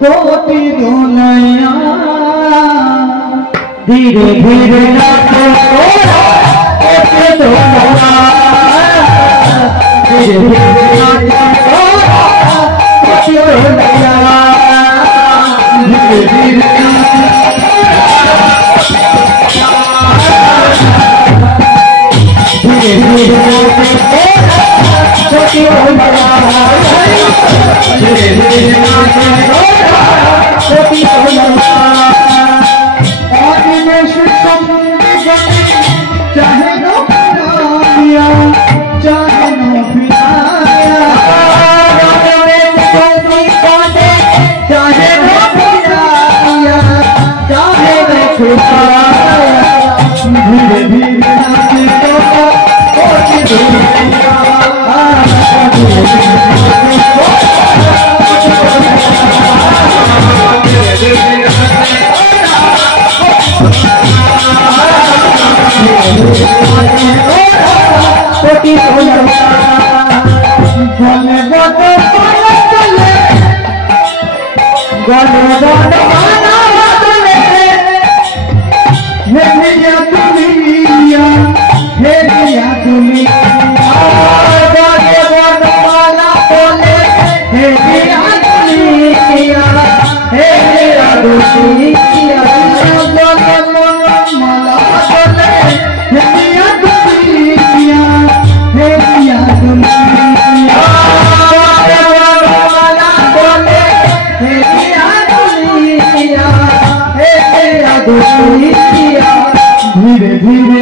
কোটি দোলাইয়া, ধীরে ধীরে নাচে কোটি দোলাইয়া, ধীরে ধীরে নাচে কোটি দোলাইয়া, ধীরে ধীরে নাচে ধীরে ধীরে নাচে কোটি দোলাইয়া, ধীরে ধীরে নাচে কোটি দোলাইয়া। चाहे नो पिया, चाहे नो पिलाया, चाहे नो पिलाया, चाहे नो पिलाया, धीरे धीरे नाचे तो कोई दुनिया, धीरे धीरे नाचे কোটি জলে বড় চলে গলে বড় মানা বদলে হে মিয়া দুনিয়া হে মিয়া দুনিয়া গলে বড় মানা বলে হে মিয়া দুনিয়া হে মিয়া দুনিয়া গলে বড় মালা বলে হে মিয়া দুনিয়া হে মিয়া দুনিয়া গলে বড় মালা বলে হে মিয়া দুনিয়া হে মিয়া দুনিয়া ধীরে ধীরে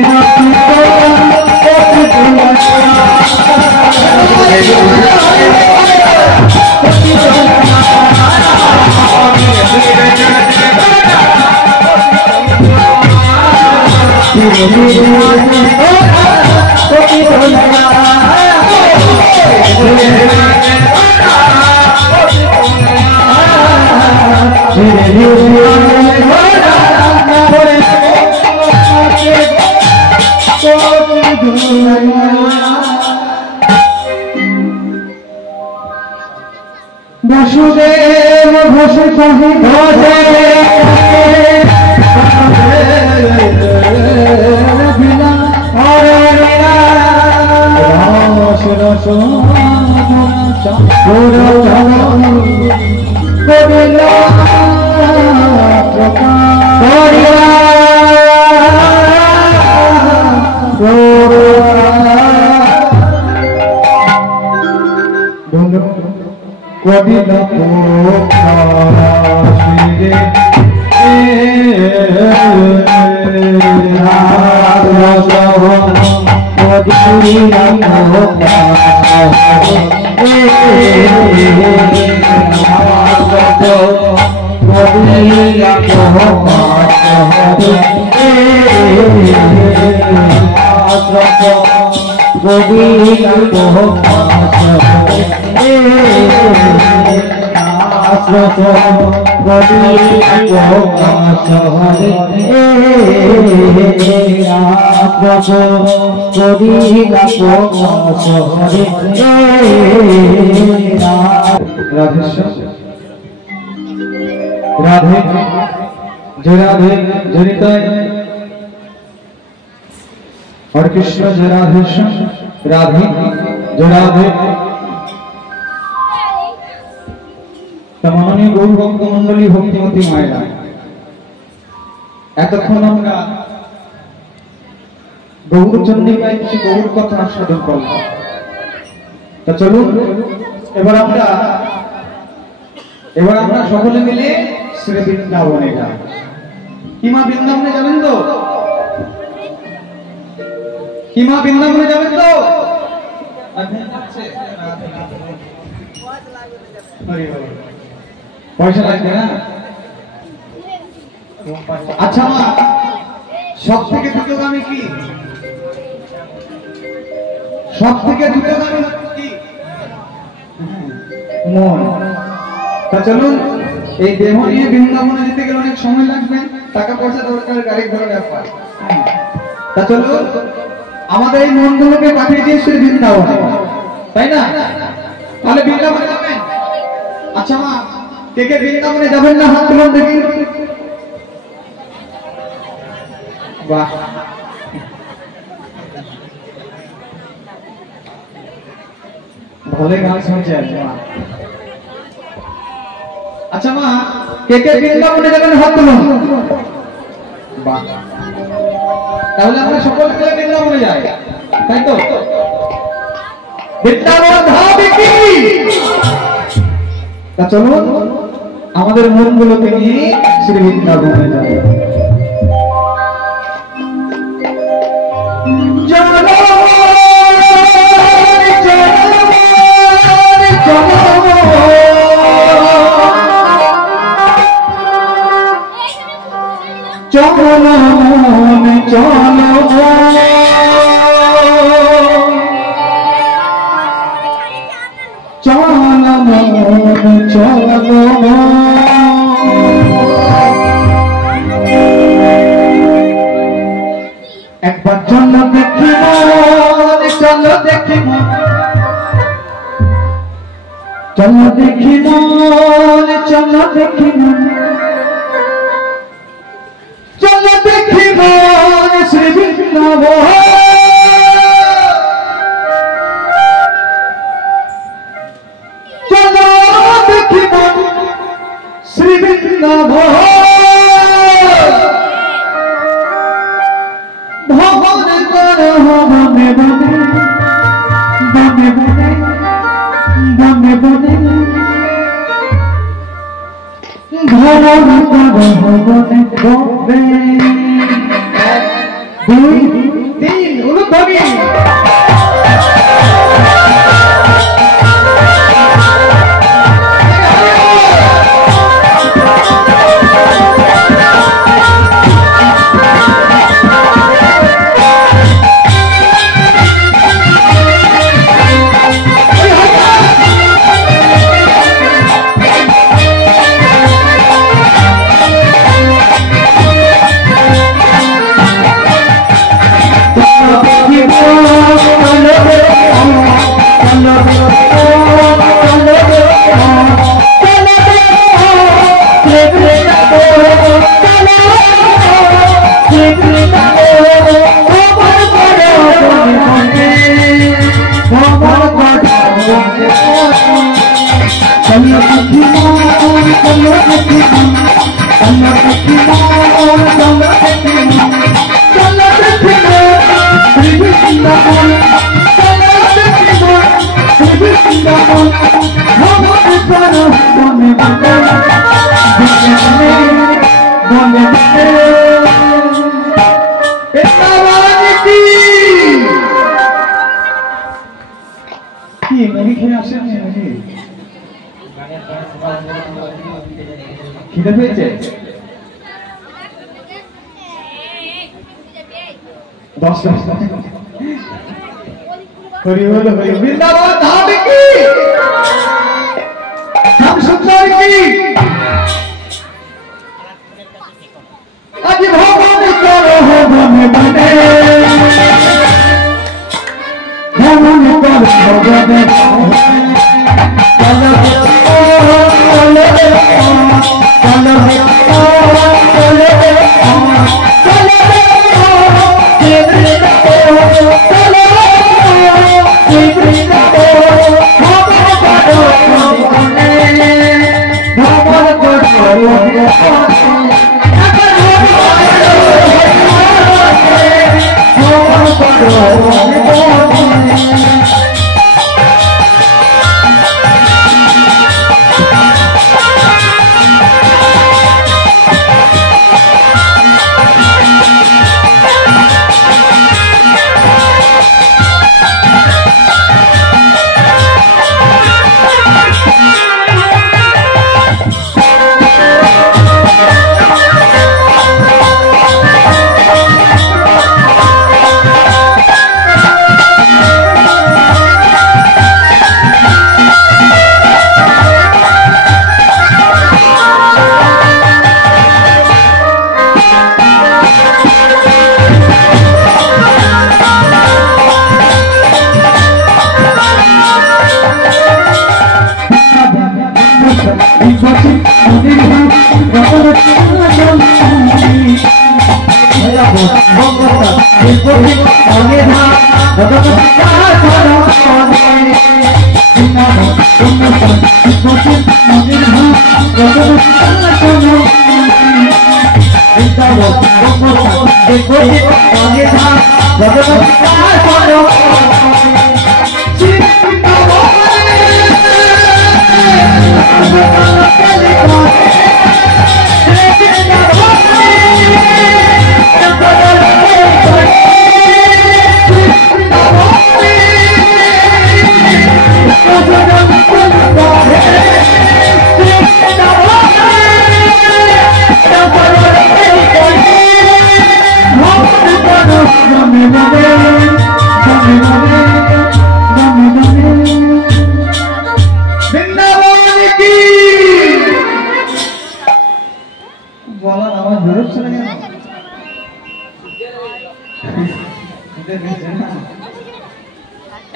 বসুদেব ঘোষে কহে ঘোষে কবিতা শিরে রাধে जय राधे जनिताय और कृष्ण जय राधे राधे जय राधे तमानी गौर भक्त मंडली भक्तिमती मायरा এতক্ষণ আমরা গৌর চন্ডিকায় কিছু গৌর কথা আস্বাদন করলাম। তো চলুন এবার আমরা সকলে মিলে শ্রী বৃন্দাবনে যাই। কি মা বৃন্দাবনে যাবেন তো? কি মা বৃন্দাবনে যাবেন তো? পয়সা লাগবে না? আচ্ছা মা, সব থেকে দ্রুতগামী কি? সব থেকে দ্রুতগামী কি? মন। তা চলুন, এই দেহ নিয়ে বৃন্দাবনে যেতে গেলে অনেক সময় লাগবে, টাকা পয়সা দরকার, গাড়ি ঘোড়ার ব্যাপার। তা চলুন আমাদের এই মনগুলোকে পাঠিয়ে দিয়েছে বৃন্দাবনে, তাই না? তাহলে বৃন্দাবনে যাবেন? আচ্ছা মা, কে কে বৃন্দাবনে যাবেন না হাত তুলুন দেখি। বাহ, ভালো গান শুনছে মা। আচ্ছা মা, কে কে বৃন্দাবনে যাবেন হাত তুলুন। বাহ, তাহলে আমরা সকল মিলে বৃন্দাবনে যাই, তাই তো? বৃন্দাবন ধামে কি? তা চলুন আমাদের মনগুলোকে নিয়ে শ্রী বৃন্দাবনে যাই। চলো মন চলো, চলো মন চলো, এক চলো দেখি মন, চলো দেখি মন, চলো দেখি মন, চলো দেখি মন, চলো দেখি মন শ্রী বৃন্দাবন, চলো দেখি মন শ্রী বৃন্দাবন, ভবন কর বনে বনে, বনে বনে, বনে বনে, ভবন কর বনে বনে। দুই তিন উলুধ্বনি। খিদে পেয়েছে? 10 হরি বল হরি বৃন্দাবন ধাম কি শ্যাম সুন্দর কি আজ ভগবান করো বনে বনে, ভগবান করো বনে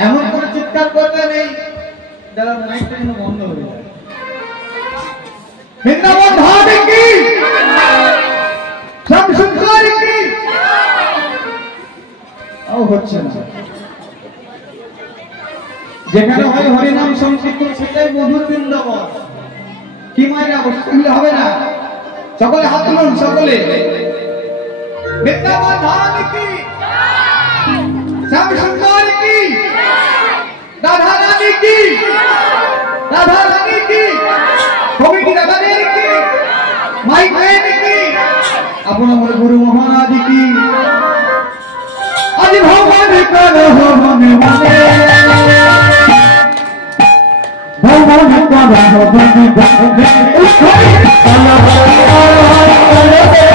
এমন করে চিৎকার করবেন এই যারা মাইকটা যেন বন্ধ হয়ে যায়। বৃন্দাবন ধামে কি সব সুন্দর কি হচ্ছে না। যেখানে হয় হরিনাম সংকীর্তন সেটাই মধুর বৃন্দাবন। কি মায়ের অবস্থা হবে না? সকলে হাত তুলুন, সকলে। বৃন্দাবন ধামে কি শ্যাম সুন্দর কি রাধা রানী কি রাধা রানী কি কমিটি রাধাদের কি মাইক ম্যান কি আপনার গুরু মহারাজ কি আজ ভগবান করো মনে মনে ভগবান করো মনে মনে